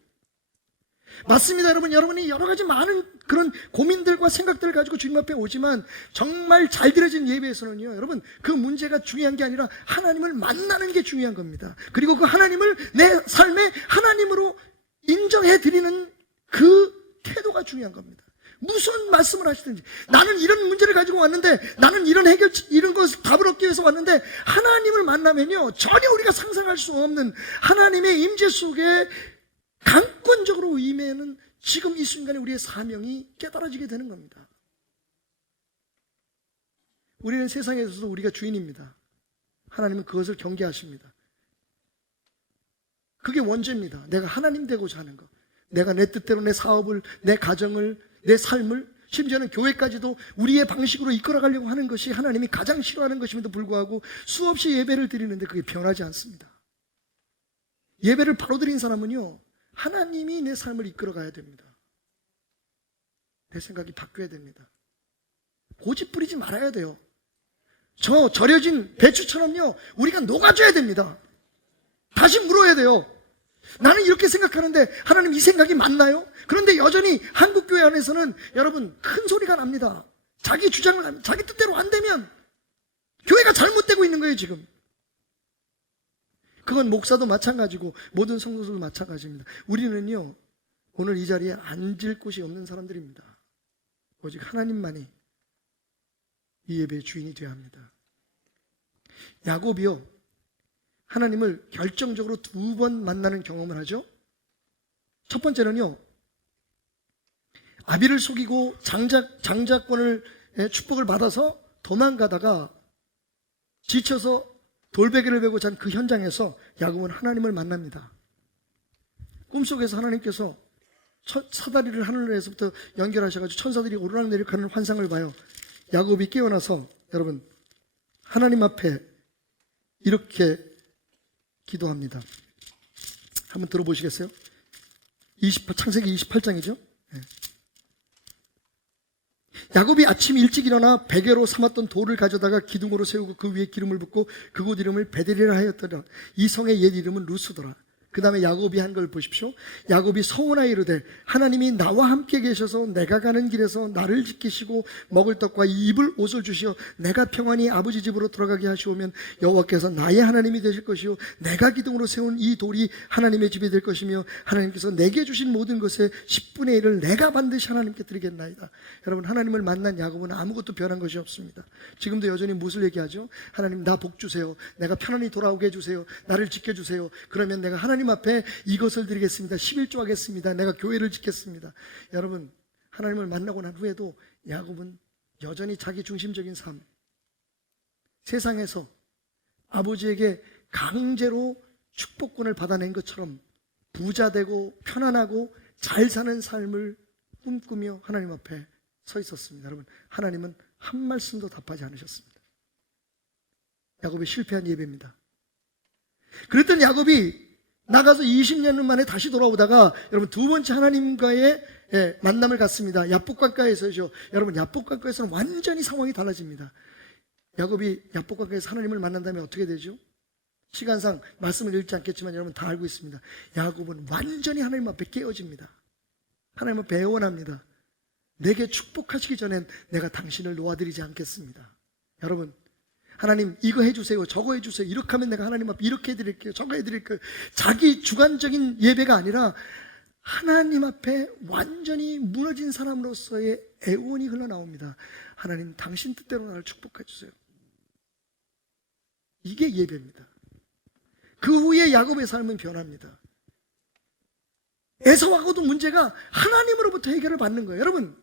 맞습니다, 여러분. 여러분이 여러 가지 많은 그런 고민들과 생각들을 가지고 주님 앞에 오지만 정말 잘 드려진 예배에서는요, 여러분, 그 문제가 중요한 게 아니라 하나님을 만나는 게 중요한 겁니다. 그리고 그 하나님을 내 삶의 하나님으로 인정해 드리는 그 태도가 중요한 겁니다. 무슨 말씀을 하시든지, 나는 이런 문제를 가지고 왔는데, 나는 이런 것을 답을 얻기 위해서 왔는데, 하나님을 만나면요, 전혀 우리가 상상할 수 없는 하나님의 임재 속에 강권적으로 임하는 지금 이 순간에 우리의 사명이 깨달아지게 되는 겁니다. 우리는 세상에 있어서 우리가 주인입니다. 하나님은 그것을 경계하십니다. 그게 원죄입니다. 내가 하나님 되고자 하는 것, 내가 내 뜻대로 내 사업을, 내 가정을, 내 삶을, 심지어는 교회까지도 우리의 방식으로 이끌어가려고 하는 것이 하나님이 가장 싫어하는 것임에도 불구하고 수없이 예배를 드리는데 그게 변하지 않습니다. 예배를 바로 드린 사람은요, 하나님이 내 삶을 이끌어가야 됩니다. 내 생각이 바뀌어야 됩니다. 고집 부리지 말아야 돼요. 저 절여진 배추처럼요, 우리가 녹아줘야 됩니다. 다시 물어야 돼요. 나는 이렇게 생각하는데 하나님 이 생각이 맞나요? 그런데 여전히 한국교회 안에서는 여러분 큰 소리가 납니다. 자기 주장을 하면, 자기 뜻대로 안 되면 교회가 잘못되고 있는 거예요 지금. 그건 목사도 마찬가지고 모든 성도들도 마찬가지입니다. 우리는요, 오늘 이 자리에 앉을 곳이 없는 사람들입니다. 오직 하나님만이 이 예배의 주인이 되어야 합니다. 야곱이요, 하나님을 결정적으로 2번 만나는 경험을 하죠. 첫 번째는요, 아비를 속이고 장자권을 축복을 받아서 도망가다가 지쳐서 돌베개를 베고 잔 그 현장에서 야곱은 하나님을 만납니다. 꿈속에서 하나님께서 사다리를 하늘에서부터 연결하셔가지고 천사들이 오르락내리락 하는 환상을 봐요. 야곱이 깨어나서 여러분 하나님 앞에 이렇게 기도합니다. 한번 들어보시겠어요? 창세기 28장이죠. 네. 야곱이 아침 일찍 일어나 베개로 삼았던 돌을 가져다가 기둥으로 세우고 그 위에 기름을 붓고 그곳 이름을 베델이라 하였더라. 이 성의 옛 이름은 루스더라. 그 다음에 야곱이 한 걸 보십시오. 야곱이 서원하여 이르되 하나님이 나와 함께 계셔서 내가 가는 길에서 나를 지키시고 먹을 떡과 입을 옷을 주시어 내가 평안히 아버지 집으로 돌아가게 하시오면 여호와께서 나의 하나님이 되실 것이요 내가 기둥으로 세운 이 돌이 하나님의 집이 될 것이며 하나님께서 내게 주신 모든 것의 10분의 1을 내가 반드시 하나님께 드리겠나이다. 여러분, 하나님을 만난 야곱은 아무것도 변한 것이 없습니다. 지금도 여전히 무엇을 얘기하죠? 하나님, 나 복 주세요. 내가 편안히 돌아오게 해주세요. 나를 지켜주세요. 그러면 내가 하나님 앞에 이것을 드리겠습니다. 11조 하겠습니다. 내가 교회를 짓겠습니다. 여러분, 하나님을 만나고 난 후에도 야곱은 여전히 자기 중심적인 삶, 세상에서 아버지에게 강제로 축복권을 받아낸 것처럼 부자 되고 편안하고 잘 사는 삶을 꿈꾸며 하나님 앞에 서 있었습니다. 여러분, 하나님은 한 말씀도 답하지 않으셨습니다. 야곱의 실패한 예배입니다. 그랬던 야곱이 나가서 20년 만에 다시 돌아오다가 여러분 2번째 하나님과의 만남을 갖습니다. 야복강가에서죠. 여러분, 야복강가에서는 완전히 상황이 달라집니다. 야곱이 야복강가에서 하나님을 만난 다음에 어떻게 되죠? 시간상 말씀을 읽지 않겠지만 여러분 다 알고 있습니다. 야곱은 완전히 하나님 앞에 깨어집니다. 하나님 앞에 애원합니다. 내게 축복하시기 전엔 내가 당신을 놓아드리지 않겠습니다. 여러분, 하나님 이거 해주세요, 저거 해주세요, 이렇게 하면 내가 하나님 앞에 이렇게 해드릴게요, 저거 해드릴게요. 자기 주관적인 예배가 아니라 하나님 앞에 완전히 무너진 사람으로서의 애원이 흘러나옵니다. 하나님, 당신 뜻대로 나를 축복해 주세요. 이게 예배입니다. 그 후에 야곱의 삶은 변합니다. 에서하고도 문제가 하나님으로부터 해결을 받는 거예요. 여러분,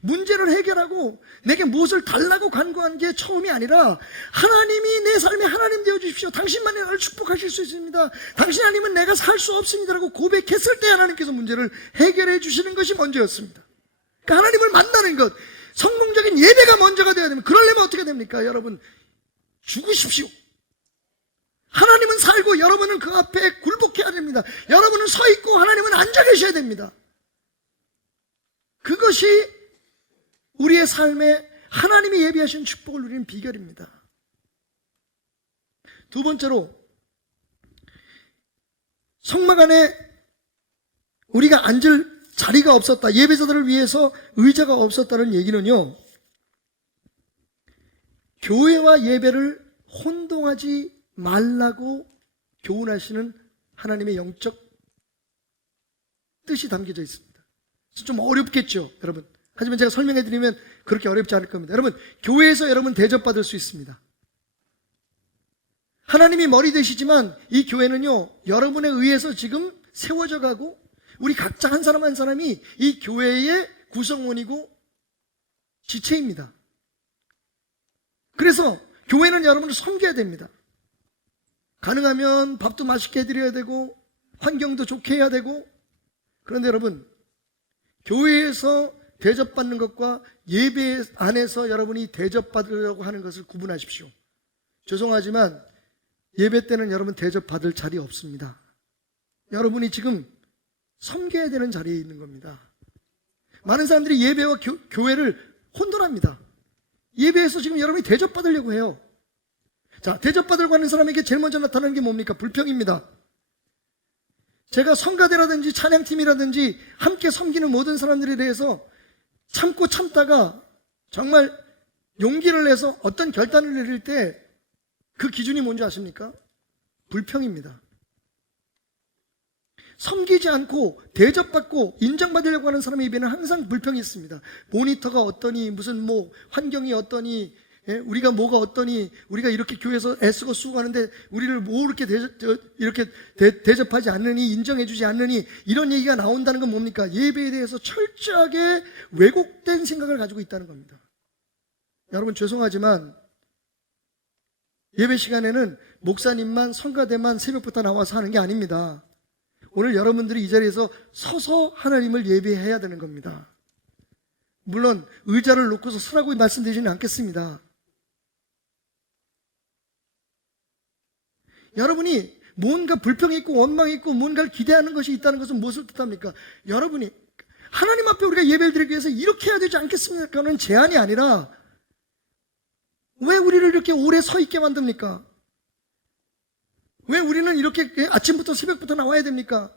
문제를 해결하고 내게 무엇을 달라고 간구한 게 처음이 아니라 하나님이 내 삶에 하나님 되어 주십시오. 당신만이 나를 축복하실 수 있습니다. 당신 아니면 내가 살 수 없습니다라고 고백했을 때 하나님께서 문제를 해결해 주시는 것이 먼저였습니다. 그러니까 하나님을 만나는 것, 성공적인 예배가 먼저가 되어야 됩니다. 그러려면 어떻게 됩니까? 여러분, 죽으십시오. 하나님은 살고 여러분은 그 앞에 굴복해야 됩니다. 여러분은 서 있고 하나님은 앉아 계셔야 됩니다. 그것이 우리의 삶에 하나님이 예비하신 축복을 누리는 비결입니다. 2번째로, 성막 안에 우리가 앉을 자리가 없었다, 예배자들을 위해서 의자가 없었다는 얘기는요, 교회와 예배를 혼동하지 말라고 교훈하시는 하나님의 영적 뜻이 담겨져 있습니다. 좀 어렵겠죠, 여러분. 하지만 제가 설명해 드리면 그렇게 어렵지 않을 겁니다. 여러분, 교회에서 여러분 대접받을 수 있습니다. 하나님이 머리 되시지만 이 교회는요, 여러분에 의해서 지금 세워져 가고 우리 각자 한 사람 한 사람이 이 교회의 구성원이고 지체입니다. 그래서 교회는 여러분을 섬겨야 됩니다. 가능하면 밥도 맛있게 해드려야 되고 환경도 좋게 해야 되고, 그런데 여러분, 교회에서 대접받는 것과 예배 안에서 여러분이 대접받으려고 하는 것을 구분하십시오. 죄송하지만 예배 때는 여러분 대접받을 자리 없습니다. 여러분이 지금 섬겨야 되는 자리에 있는 겁니다. 많은 사람들이 예배와 교회를 혼돈합니다. 예배에서 지금 여러분이 대접받으려고 해요. 자, 대접받으려고 하는 사람에게 제일 먼저 나타나는 게 뭡니까? 불평입니다. 제가 성가대라든지 찬양팀이라든지 함께 섬기는 모든 사람들에 대해서 참고 참다가 정말 용기를 내서 어떤 결단을 내릴 때 그 기준이 뭔지 아십니까? 불평입니다. 섬기지 않고 대접받고 인정받으려고 하는 사람의 입에는 항상 불평이 있습니다. 모니터가 어떠니, 무슨 뭐 환경이 어떠니, 우리가 뭐가 어떠니, 우리가 이렇게 교회에서 애쓰고 수고하는데 우리를 뭐 이렇게 대접하지 않느니, 인정해주지 않느니, 이런 얘기가 나온다는 건 뭡니까? 예배에 대해서 철저하게 왜곡된 생각을 가지고 있다는 겁니다. 여러분, 죄송하지만 예배 시간에는 목사님만, 성가대만 새벽부터 나와서 하는 게 아닙니다. 오늘 여러분들이 이 자리에서 서서 하나님을 예배해야 되는 겁니다. 물론 의자를 놓고서 서라고 말씀드리지는 않겠습니다. 여러분이 뭔가 불평이 있고 원망이 있고 뭔가를 기대하는 것이 있다는 것은 무엇을 뜻합니까? 여러분이 하나님 앞에 우리가 예배를 드리기 위해서 이렇게 해야 되지 않겠습니까? 하는 제안이 아니라, 왜 우리를 이렇게 오래 서 있게 만듭니까? 왜 우리는 이렇게 아침부터 새벽부터 나와야 됩니까?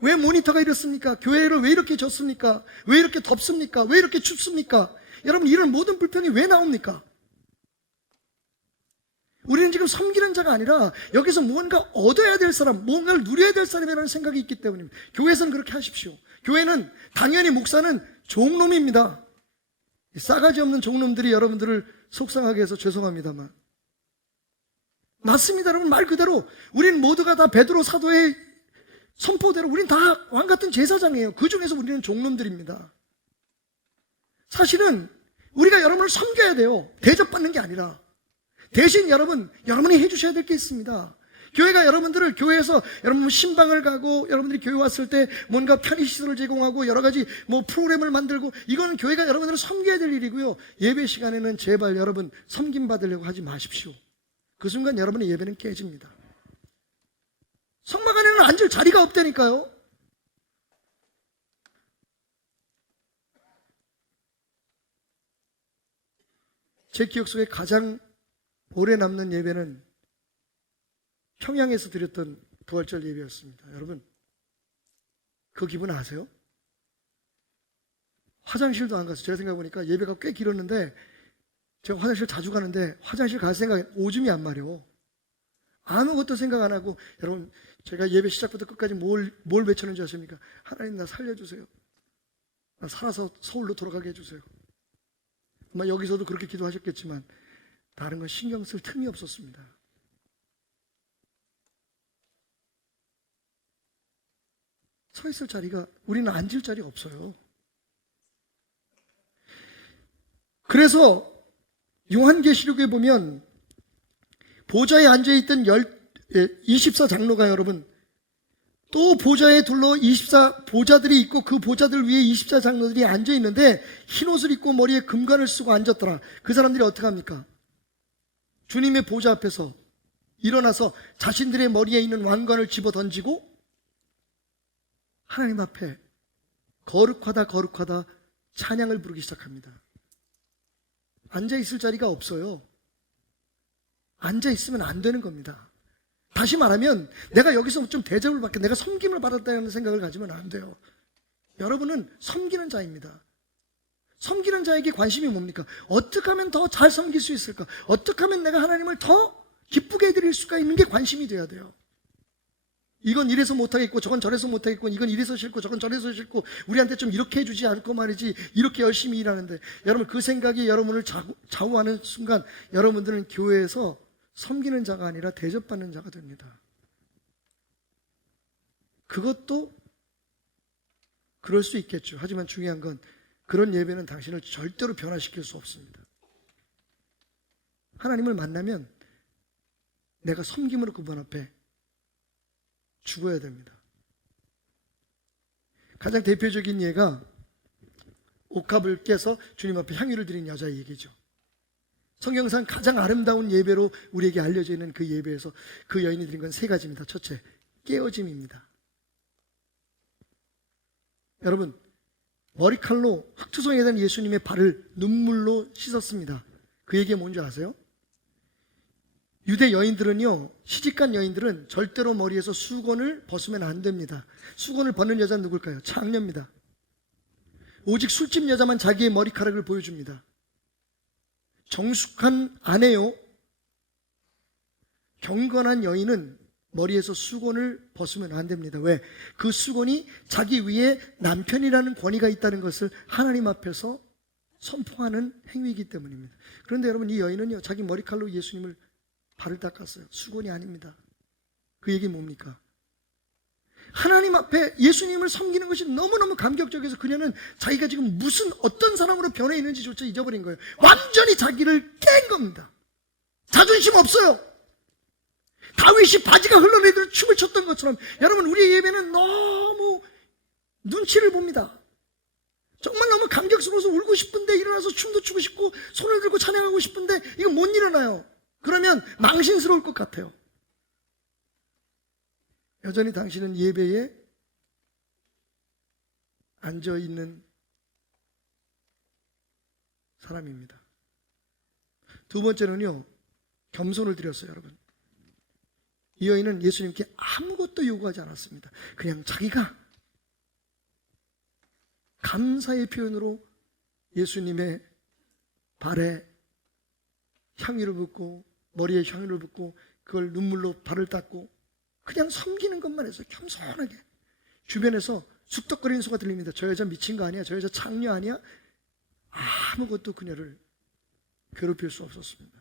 왜 모니터가 이렇습니까? 교회를 왜 이렇게 졌습니까? 왜 이렇게 덥습니까? 왜 이렇게 춥습니까? 여러분, 이런 모든 불평이 왜 나옵니까? 우리는 지금 섬기는 자가 아니라 여기서 무언가 얻어야 될 사람, 무언가를 누려야 될 사람이라는 생각이 있기 때문입니다. 교회에서는 그렇게 하십시오. 교회는 당연히 목사는 종놈입니다. 싸가지 없는 종놈들이 여러분들을 속상하게 해서 죄송합니다만 맞습니다. 여러분, 말 그대로 우리는 모두가 다 베드로 사도의 선포대로 우리는 다 왕같은 제사장이에요. 그 중에서 우리는 종놈들입니다. 사실은 우리가 여러분을 섬겨야 돼요. 대접받는 게 아니라. 대신 여러분이 해주셔야 될 게 있습니다. 교회가 여러분들을, 교회에서 여러분 신방을 가고 여러분들이 교회 왔을 때 뭔가 편의시설을 제공하고 여러 가지 뭐 프로그램을 만들고, 이건 교회가 여러분들을 섬겨야 될 일이고요. 예배 시간에는 제발 여러분 섬김 받으려고 하지 마십시오. 그 순간 여러분의 예배는 깨집니다. 성막 안에는 앉을 자리가 없다니까요. 제 기억 속에 가장 오래 남는 예배는 평양에서 드렸던 부활절 예배였습니다. 여러분, 그 기분 아세요? 화장실도 안 가서, 제가 생각해보니까 예배가 꽤 길었는데 제가 화장실 자주 가는데 화장실 갈 생각에 오줌이 안 마려. 아무것도 생각 안 하고, 여러분, 제가 예배 시작부터 끝까지 뭘 외쳤는지 아십니까? 하나님, 나 살려주세요. 나 살아서 서울로 돌아가게 해주세요. 아마 여기서도 그렇게 기도하셨겠지만 다른 건 신경 쓸 틈이 없었습니다. 서 있을 자리가, 우리는 앉을 자리가 없어요. 그래서 요한계시록에 보면 보좌에 앉아있던 24장로가 여러분, 또 보좌에 둘러 24보좌들이 있고 그 보좌들 위에 24장로들이 앉아있는데 흰옷을 입고 머리에 금관을 쓰고 앉았더라. 그 사람들이 어떻게 합니까? 주님의 보좌 앞에서 일어나서 자신들의 머리에 있는 왕관을 집어 던지고 하나님 앞에 거룩하다 거룩하다 찬양을 부르기 시작합니다. 앉아있을 자리가 없어요. 앉아있으면 안 되는 겁니다. 다시 말하면 내가 여기서 좀 대접을 받게, 내가 섬김을 받았다는 생각을 가지면 안 돼요. 여러분은 섬기는 자입니다. 섬기는 자에게 관심이 뭡니까? 어떻게 하면 더 잘 섬길 수 있을까? 어떻게 하면 내가 하나님을 더 기쁘게 해드릴 수가 있는 게 관심이 돼야 돼요. 이건 이래서 못하겠고 저건 저래서 못하겠고, 이건 이래서 싫고 저건 저래서 싫고, 우리한테 좀 이렇게 해주지 않고 말이지, 이렇게 열심히 일하는데, 여러분 그 생각이 여러분을 좌우하는 순간 여러분들은 교회에서 섬기는 자가 아니라 대접받는 자가 됩니다. 그것도 그럴 수 있겠죠. 하지만 중요한 건 그런 예배는 당신을 절대로 변화시킬 수 없습니다. 하나님을 만나면 내가 섬김으로 그분 앞에 죽어야 됩니다. 가장 대표적인 예가 옥합을 깨서 주님 앞에 향유를 드린 여자의 얘기죠. 성경상 가장 아름다운 예배로 우리에게 알려져 있는 그 예배에서 그 여인이 드린 건 세 가지입니다. 첫째, 깨어짐입니다. 여러분, 머리칼로 흑투성에 대한 예수님의 발을 눈물로 씻었습니다. 그 얘기가 뭔지 아세요? 유대 여인들은요, 시집간 여인들은 절대로 머리에서 수건을 벗으면 안 됩니다. 수건을 벗는 여자는 누굴까요? 창녀입니다. 오직 술집 여자만 자기의 머리카락을 보여줍니다. 정숙한 아내요, 경건한 여인은 머리에서 수건을 벗으면 안 됩니다. 왜? 그 수건이 자기 위에 남편이라는 권위가 있다는 것을 하나님 앞에서 선포하는 행위이기 때문입니다. 그런데 여러분, 이 여인은요, 자기 머리칼로 예수님을 발을 닦았어요. 수건이 아닙니다. 그 얘기 뭡니까? 하나님 앞에 예수님을 섬기는 것이 너무너무 감격적이어서 그녀는 자기가 지금 무슨 어떤 사람으로 변해 있는지조차 잊어버린 거예요. 완전히 자기를 깬 겁니다. 자존심 없어요. 다윗이 바지가 흘러내리듯 춤을 췄던 것처럼 여러분, 우리의 예배는 너무 눈치를 봅니다. 정말 너무 감격스러워서 울고 싶은데, 일어나서 춤도 추고 싶고 손을 들고 찬양하고 싶은데 이거 못 일어나요. 그러면 망신스러울 것 같아요. 여전히 당신은 예배에 앉아있는 사람입니다. 두 번째는요, 겸손을 드렸어요. 여러분, 이 여인은 예수님께 아무것도 요구하지 않았습니다. 그냥 자기가 감사의 표현으로 예수님의 발에 향유를 붓고 머리에 향유를 붓고 그걸 눈물로 발을 닦고 그냥 섬기는 것만 해서 겸손하게. 주변에서 쑥덕거리는 소리가 들립니다. 저 여자 미친 거 아니야? 저 여자 창녀 아니야? 아무것도 그녀를 괴롭힐 수 없었습니다.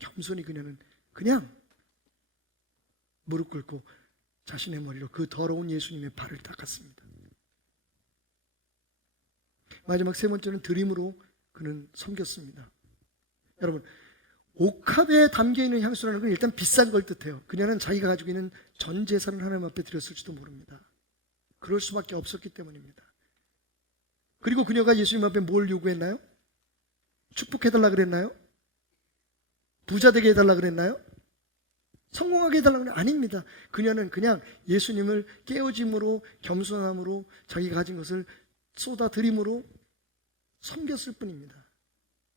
겸손히 그녀는 그냥 무릎 꿇고 자신의 머리로 그 더러운 예수님의 발을 닦았습니다. 마지막 세 번째는 드림으로 그는 섬겼습니다. 여러분, 옥합에 담겨있는 향수라는 건 일단 비싼 걸 뜻해요. 그녀는 자기가 가지고 있는 전 재산을 하나님 앞에 드렸을지도 모릅니다. 그럴 수밖에 없었기 때문입니다. 그리고 그녀가 예수님 앞에 뭘 요구했나요? 축복해달라 그랬나요? 부자 되게 해달라 그랬나요? 성공하게 해달라 그랬나요? 아닙니다. 그녀는 그냥 예수님을 깨어짐으로, 겸손함으로, 자기가 가진 것을 쏟아드림으로 섬겼을 뿐입니다.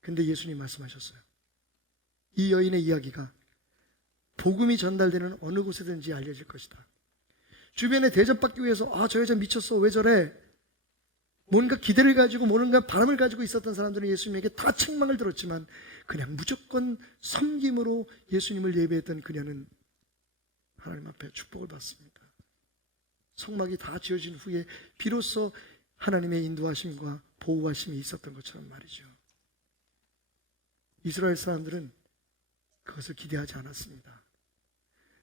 근데 예수님 말씀하셨어요. 이 여인의 이야기가 복음이 전달되는 어느 곳에든지 알려질 것이다. 주변에 대접받기 위해서 저 여자 미쳤어, 왜 저래? 뭔가 기대를 가지고 뭔가 바람을 가지고 있었던 사람들은 예수님에게 다 책망을 들었지만 그냥 무조건 섬김으로 예수님을 예배했던 그녀는 하나님 앞에 축복을 받습니다. 성막이 다 지어진 후에 비로소 하나님의 인도하심과 보호하심이 있었던 것처럼 말이죠. 이스라엘 사람들은 그것을 기대하지 않았습니다.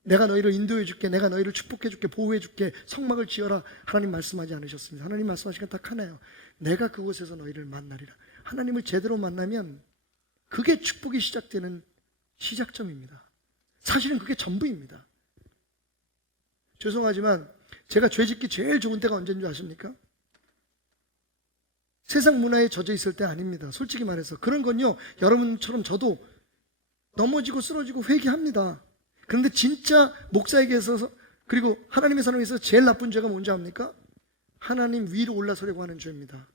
내가 너희를 인도해 줄게, 내가 너희를 축복해 줄게, 보호해 줄게, 성막을 지어라. 하나님 말씀하지 않으셨습니다. 하나님 말씀하시는 건 딱 하나예요. 내가 그곳에서 너희를 만나리라. 하나님을 제대로 만나면 그게 축복이 시작되는 시작점입니다. 사실은 그게 전부입니다. 죄송하지만 제가 죄 짓기 제일 좋은 때가 언제인 줄 아십니까? 세상 문화에 젖어 있을 때 아닙니다. 솔직히 말해서. 그런 건요, 여러분처럼 저도 넘어지고 쓰러지고 회개합니다. 그런데 진짜 목사에게 있어서, 그리고 하나님의 사람에서 제일 나쁜 죄가 뭔지 압니까? 하나님 위로 올라서려고 하는 죄입니다.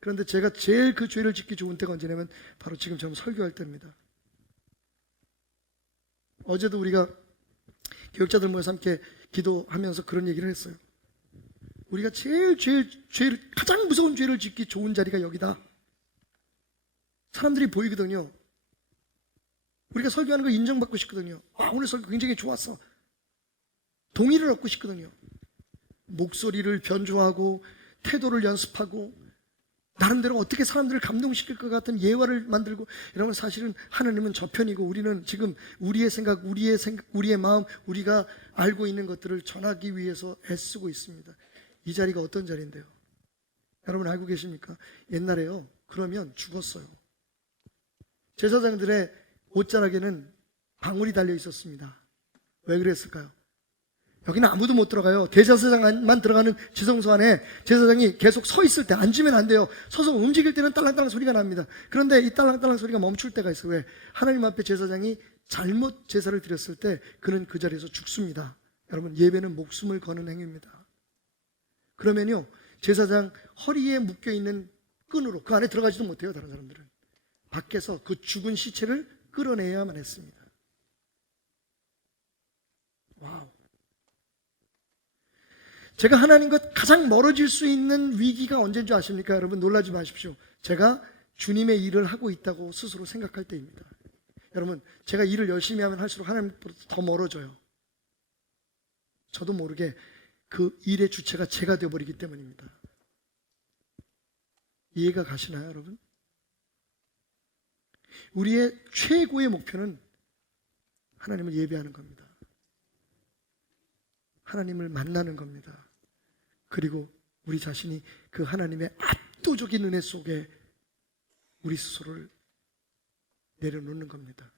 그런데 제가 제일 그 죄를 짓기 좋은 때가 언제냐면 바로 지금처럼 설교할 때입니다. 어제도 우리가 교육자들 모여서 함께 기도하면서 그런 얘기를 했어요. 우리가 제일 가장 무서운 죄를 짓기 좋은 자리가 여기다. 사람들이 보이거든요. 우리가 설교하는 거 인정받고 싶거든요. 오늘 설교 굉장히 좋았어. 동의를 얻고 싶거든요. 목소리를 변조하고 태도를 연습하고 나름대로 어떻게 사람들을 감동시킬 것 같은 예화를 만들고, 여러분 사실은 하나님은 저편이고 우리는 지금 우리의 생각, 우리의 마음, 우리가 알고 있는 것들을 전하기 위해서 애쓰고 있습니다. 이 자리가 어떤 자리인데요? 여러분 알고 계십니까? 옛날에요, 그러면 죽었어요. 제사장들의 옷자락에는 방울이 달려 있었습니다. 왜 그랬을까요? 여기는 아무도 못 들어가요. 대제사장만 들어가는 지성소 안에 제사장이 계속 서 있을 때, 앉으면 안 돼요. 서서 움직일 때는 딸랑딸랑 소리가 납니다. 그런데 이 딸랑딸랑 소리가 멈출 때가 있어요. 왜? 하나님 앞에 제사장이 잘못 제사를 드렸을 때 그는 그 자리에서 죽습니다. 여러분, 예배는 목숨을 거는 행위입니다. 그러면요, 제사장 허리에 묶여있는 끈으로 그 안에 들어가지도 못해요. 다른 사람들은 밖에서 그 죽은 시체를 끌어내야만 했습니다. 와우. 제가 하나님과 가장 멀어질 수 있는 위기가 언제인 줄 아십니까? 여러분 놀라지 마십시오. 제가 주님의 일을 하고 있다고 스스로 생각할 때입니다. 여러분, 제가 일을 열심히 하면 할수록 하나님보다 더 멀어져요. 저도 모르게 그 일의 주체가 제가 되어버리기 때문입니다. 이해가 가시나요, 여러분? 우리의 최고의 목표는 하나님을 예배하는 겁니다. 하나님을 만나는 겁니다. 그리고 우리 자신이 그 하나님의 압도적인 은혜 속에 우리 스스로를 내려놓는 겁니다.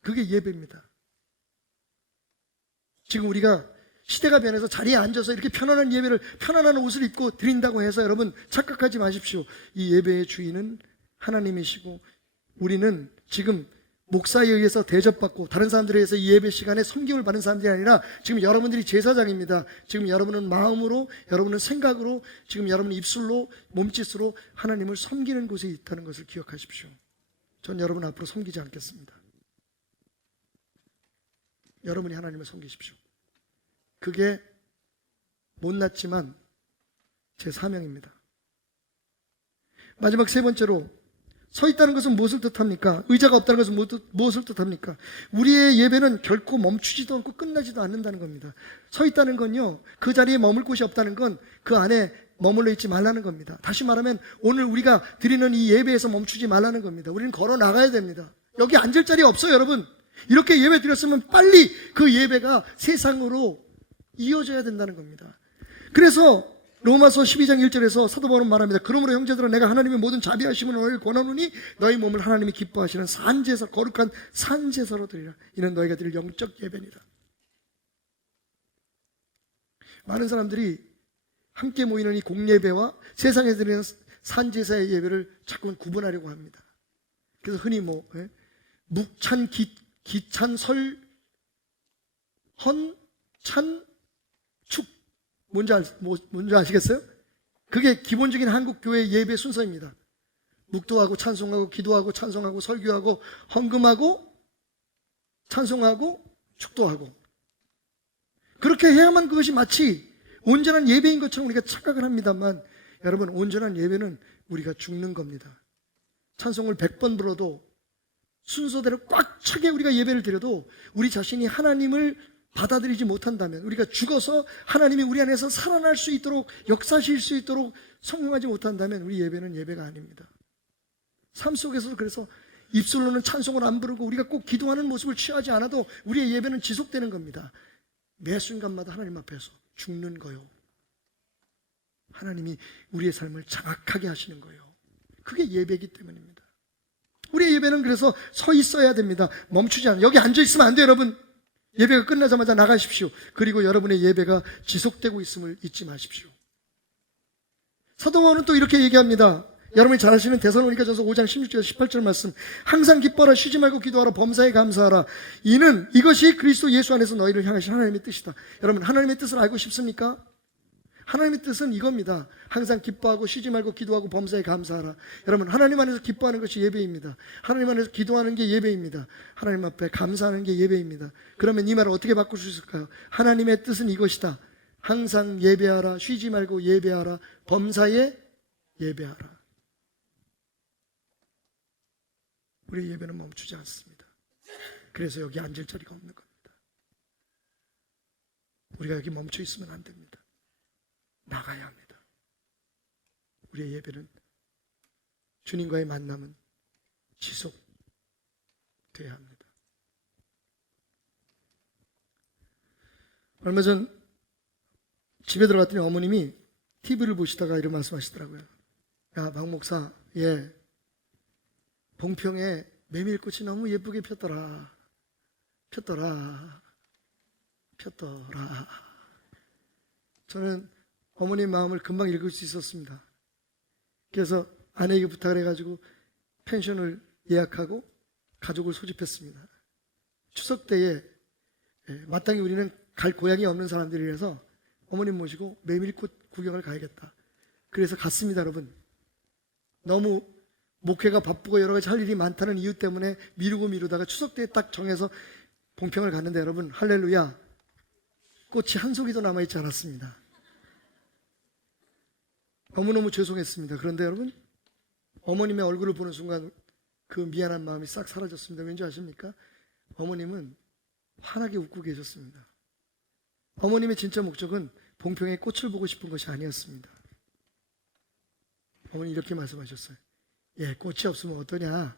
그게 예배입니다. 지금 우리가 시대가 변해서 자리에 앉아서 이렇게 편안한 예배를, 편안한 옷을 입고 드린다고 해서 여러분 착각하지 마십시오. 이 예배의 주인은 하나님이시고, 우리는 지금 목사에 의해서 대접받고 다른 사람들에 의해서 이 예배 시간에 섬김을 받는 사람들이 아니라 지금 여러분들이 제사장입니다. 지금 여러분은 마음으로, 여러분은 생각으로, 지금 여러분은 입술로, 몸짓으로 하나님을 섬기는 곳에 있다는 것을 기억하십시오. 전 여러분 앞으로 섬기지 않겠습니다. 여러분이 하나님을 섬기십시오. 그게 못났지만 제 사명입니다. 마지막 세 번째로, 서 있다는 것은 무엇을 뜻합니까? 의자가 없다는 것은 무엇을 뜻합니까? 우리의 예배는 결코 멈추지도 않고 끝나지도 않는다는 겁니다. 서 있다는 건요, 그 자리에 머물 곳이 없다는 건 그 안에 머물러 있지 말라는 겁니다. 다시 말하면 오늘 우리가 드리는 이 예배에서 멈추지 말라는 겁니다. 우리는 걸어 나가야 됩니다. 여기 앉을 자리 없어요, 여러분. 이렇게 예배 드렸으면 빨리 그 예배가 세상으로 이어져야 된다는 겁니다. 그래서 로마서 12장 1절에서 사도 바울은 말합니다. 그러므로 형제들아, 내가 하나님의 모든 자비하심을 너희를 권하노니 너희 몸을 하나님이 기뻐하시는 산제사, 거룩한 산제사로 드리라. 이는 너희가 드릴 영적 예배니라. 많은 사람들이 함께 모이는 이 공예배와 세상에 드리는 산제사의 예배를 자꾸만 구분하려고 합니다. 그래서 흔히 묵찬, 기찬, 설, 헌, 찬, 축, 뭔지 아시겠어요? 그게 기본적인 한국 교회 예배 순서입니다. 묵도하고 찬송하고 기도하고 찬송하고 설교하고 헌금하고 찬송하고 축도하고, 그렇게 해야만 그것이 마치 온전한 예배인 것처럼 우리가 착각을 합니다만, 여러분, 온전한 예배는 우리가 죽는 겁니다. 찬송을 100번 불러도, 순서대로 꽉 차게 우리가 예배를 드려도 우리 자신이 하나님을 받아들이지 못한다면, 우리가 죽어서 하나님이 우리 안에서 살아날 수 있도록, 역사하실 수 있도록 성공하지 못한다면 우리 예배는 예배가 아닙니다. 삶 속에서도 그래서 입술로는 찬송을 안 부르고 우리가 꼭 기도하는 모습을 취하지 않아도 우리의 예배는 지속되는 겁니다. 매 순간마다 하나님 앞에서 죽는 거요. 하나님이 우리의 삶을 장악하게 하시는 거예요. 그게 예배이기 때문입니다. 우리의 예배는 그래서 서 있어야 됩니다. 멈추지 않아요. 여기 앉아 있으면 안 돼요, 여러분. 예배가 끝나자마자 나가십시오. 그리고 여러분의 예배가 지속되고 있음을 잊지 마십시오. 사도 바울은 또 이렇게 얘기합니다. 여러분이 잘 아시는 데살로니가전서 5장 16절에서 18절 말씀. 항상 기뻐하라, 쉬지 말고 기도하라, 범사에 감사하라. 이것이 그리스도 예수 안에서 너희를 향하신 하나님의 뜻이다. 여러분, 하나님의 뜻을 알고 싶습니까? 하나님의 뜻은 이겁니다. 항상 기뻐하고 쉬지 말고 기도하고 범사에 감사하라. 여러분, 하나님 안에서 기뻐하는 것이 예배입니다. 하나님 안에서 기도하는 게 예배입니다. 하나님 앞에 감사하는 게 예배입니다. 그러면 이 말을 어떻게 바꿀 수 있을까요? 하나님의 뜻은 이것이다. 항상 예배하라, 쉬지 말고 예배하라, 범사에 예배하라. 우리의 예배는 멈추지 않습니다. 그래서 여기 앉을 자리가 없는 겁니다. 우리가 여기 멈춰 있으면 안 됩니다. 나가야 합니다. 우리의 예배는 주님과의 만남은 지속돼야 합니다. 얼마 전 집에 들어갔더니 어머님이 TV를 보시다가 이런 말씀하시더라고요. 야, 박 목사, 봉평에 메밀꽃이 너무 예쁘게 폈더라. 저는 어머님 마음을 금방 읽을 수 있었습니다. 그래서 아내에게 부탁을 해가지고 펜션을 예약하고 가족을 소집했습니다. 추석 때에 마땅히 우리는 갈 고향이 없는 사람들이라서 어머님 모시고 메밀꽃 구경을 가야겠다. 그래서 갔습니다, 여러분. 너무 목회가 바쁘고 여러 가지 할 일이 많다는 이유 때문에 미루다가 추석 때에 딱 정해서 봉평을 갔는데 여러분, 할렐루야, 꽃이 한 송이도 남아있지 않았습니다. 너무너무 죄송했습니다. 그런데 여러분, 어머님의 얼굴을 보는 순간 그 미안한 마음이 싹 사라졌습니다. 왠지 아십니까? 어머님은 환하게 웃고 계셨습니다. 어머님의 진짜 목적은 봉평의 꽃을 보고 싶은 것이 아니었습니다. 어머니 이렇게 말씀하셨어요. 꽃이 없으면 어떠냐?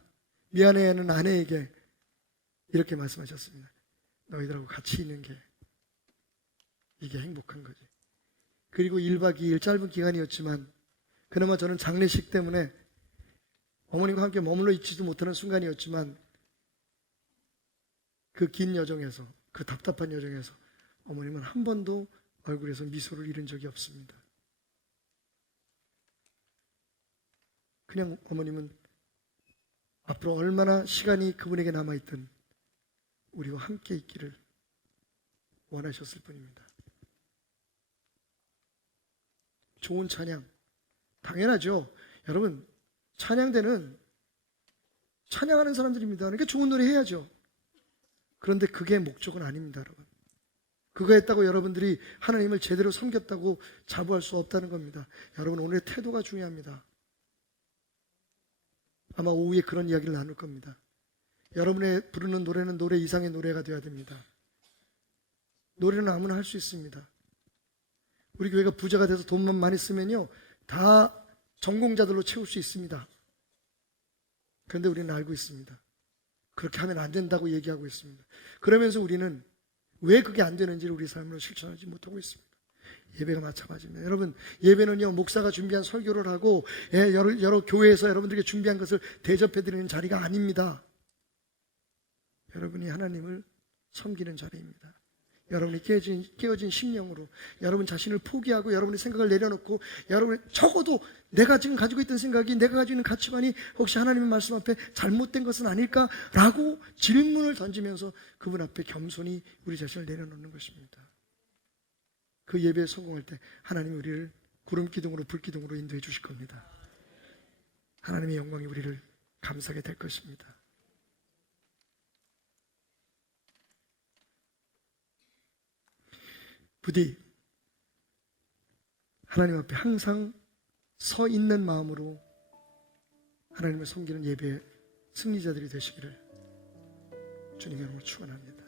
미안해하는 아내에게 이렇게 말씀하셨습니다. 너희들하고 같이 있는 게 이게 행복한 거지. 그리고 1박 2일 짧은 기간이었지만 그나마 저는 장례식 때문에 어머님과 함께 머물러 있지도 못하는 순간이었지만 그 긴 여정에서, 그 답답한 여정에서 어머님은 한 번도 얼굴에서 미소를 잃은 적이 없습니다. 그냥 어머님은 앞으로 얼마나 시간이 그분에게 남아있든 우리와 함께 있기를 원하셨을 뿐입니다. 좋은 찬양, 당연하죠. 여러분, 찬양대는 찬양하는 사람들입니다. 그러니까 좋은 노래 해야죠. 그런데 그게 목적은 아닙니다, 여러분. 그거 했다고 여러분들이 하나님을 제대로 섬겼다고 자부할 수 없다는 겁니다. 여러분, 오늘의 태도가 중요합니다. 아마 오후에 그런 이야기를 나눌 겁니다. 여러분의 부르는 노래는 노래 이상의 노래가 되어야 됩니다. 노래는 아무나 할 수 있습니다. 우리 교회가 부자가 돼서 돈만 많이 쓰면요, 다 전공자들로 채울 수 있습니다. 그런데 우리는 알고 있습니다. 그렇게 하면 안 된다고 얘기하고 있습니다. 그러면서 우리는 왜 그게 안 되는지를 우리 삶으로 실천하지 못하고 있습니다. 예배가 마찬가지입니다. 여러분, 예배는요, 목사가 준비한 설교를 하고 여러 교회에서 여러분들에게 준비한 것을 대접해드리는 자리가 아닙니다. 여러분이 하나님을 섬기는 자리입니다. 여러분이 깨어진 심령으로 여러분 자신을 포기하고 여러분의 생각을 내려놓고 여러분이 적어도 내가 지금 가지고 있던 생각이, 내가 가지고 있는 가치관이 혹시 하나님의 말씀 앞에 잘못된 것은 아닐까라고 질문을 던지면서 그분 앞에 겸손히 우리 자신을 내려놓는 것입니다. 그 예배에 성공할 때 하나님이 우리를 구름 기둥으로 불 기둥으로 인도해 주실 겁니다. 하나님의 영광이 우리를 감싸게 될 것입니다. 부디 하나님 앞에 항상 서 있는 마음으로 하나님을 섬기는 예배의 승리자들이 되시기를 주님의 이름으로 축원합니다.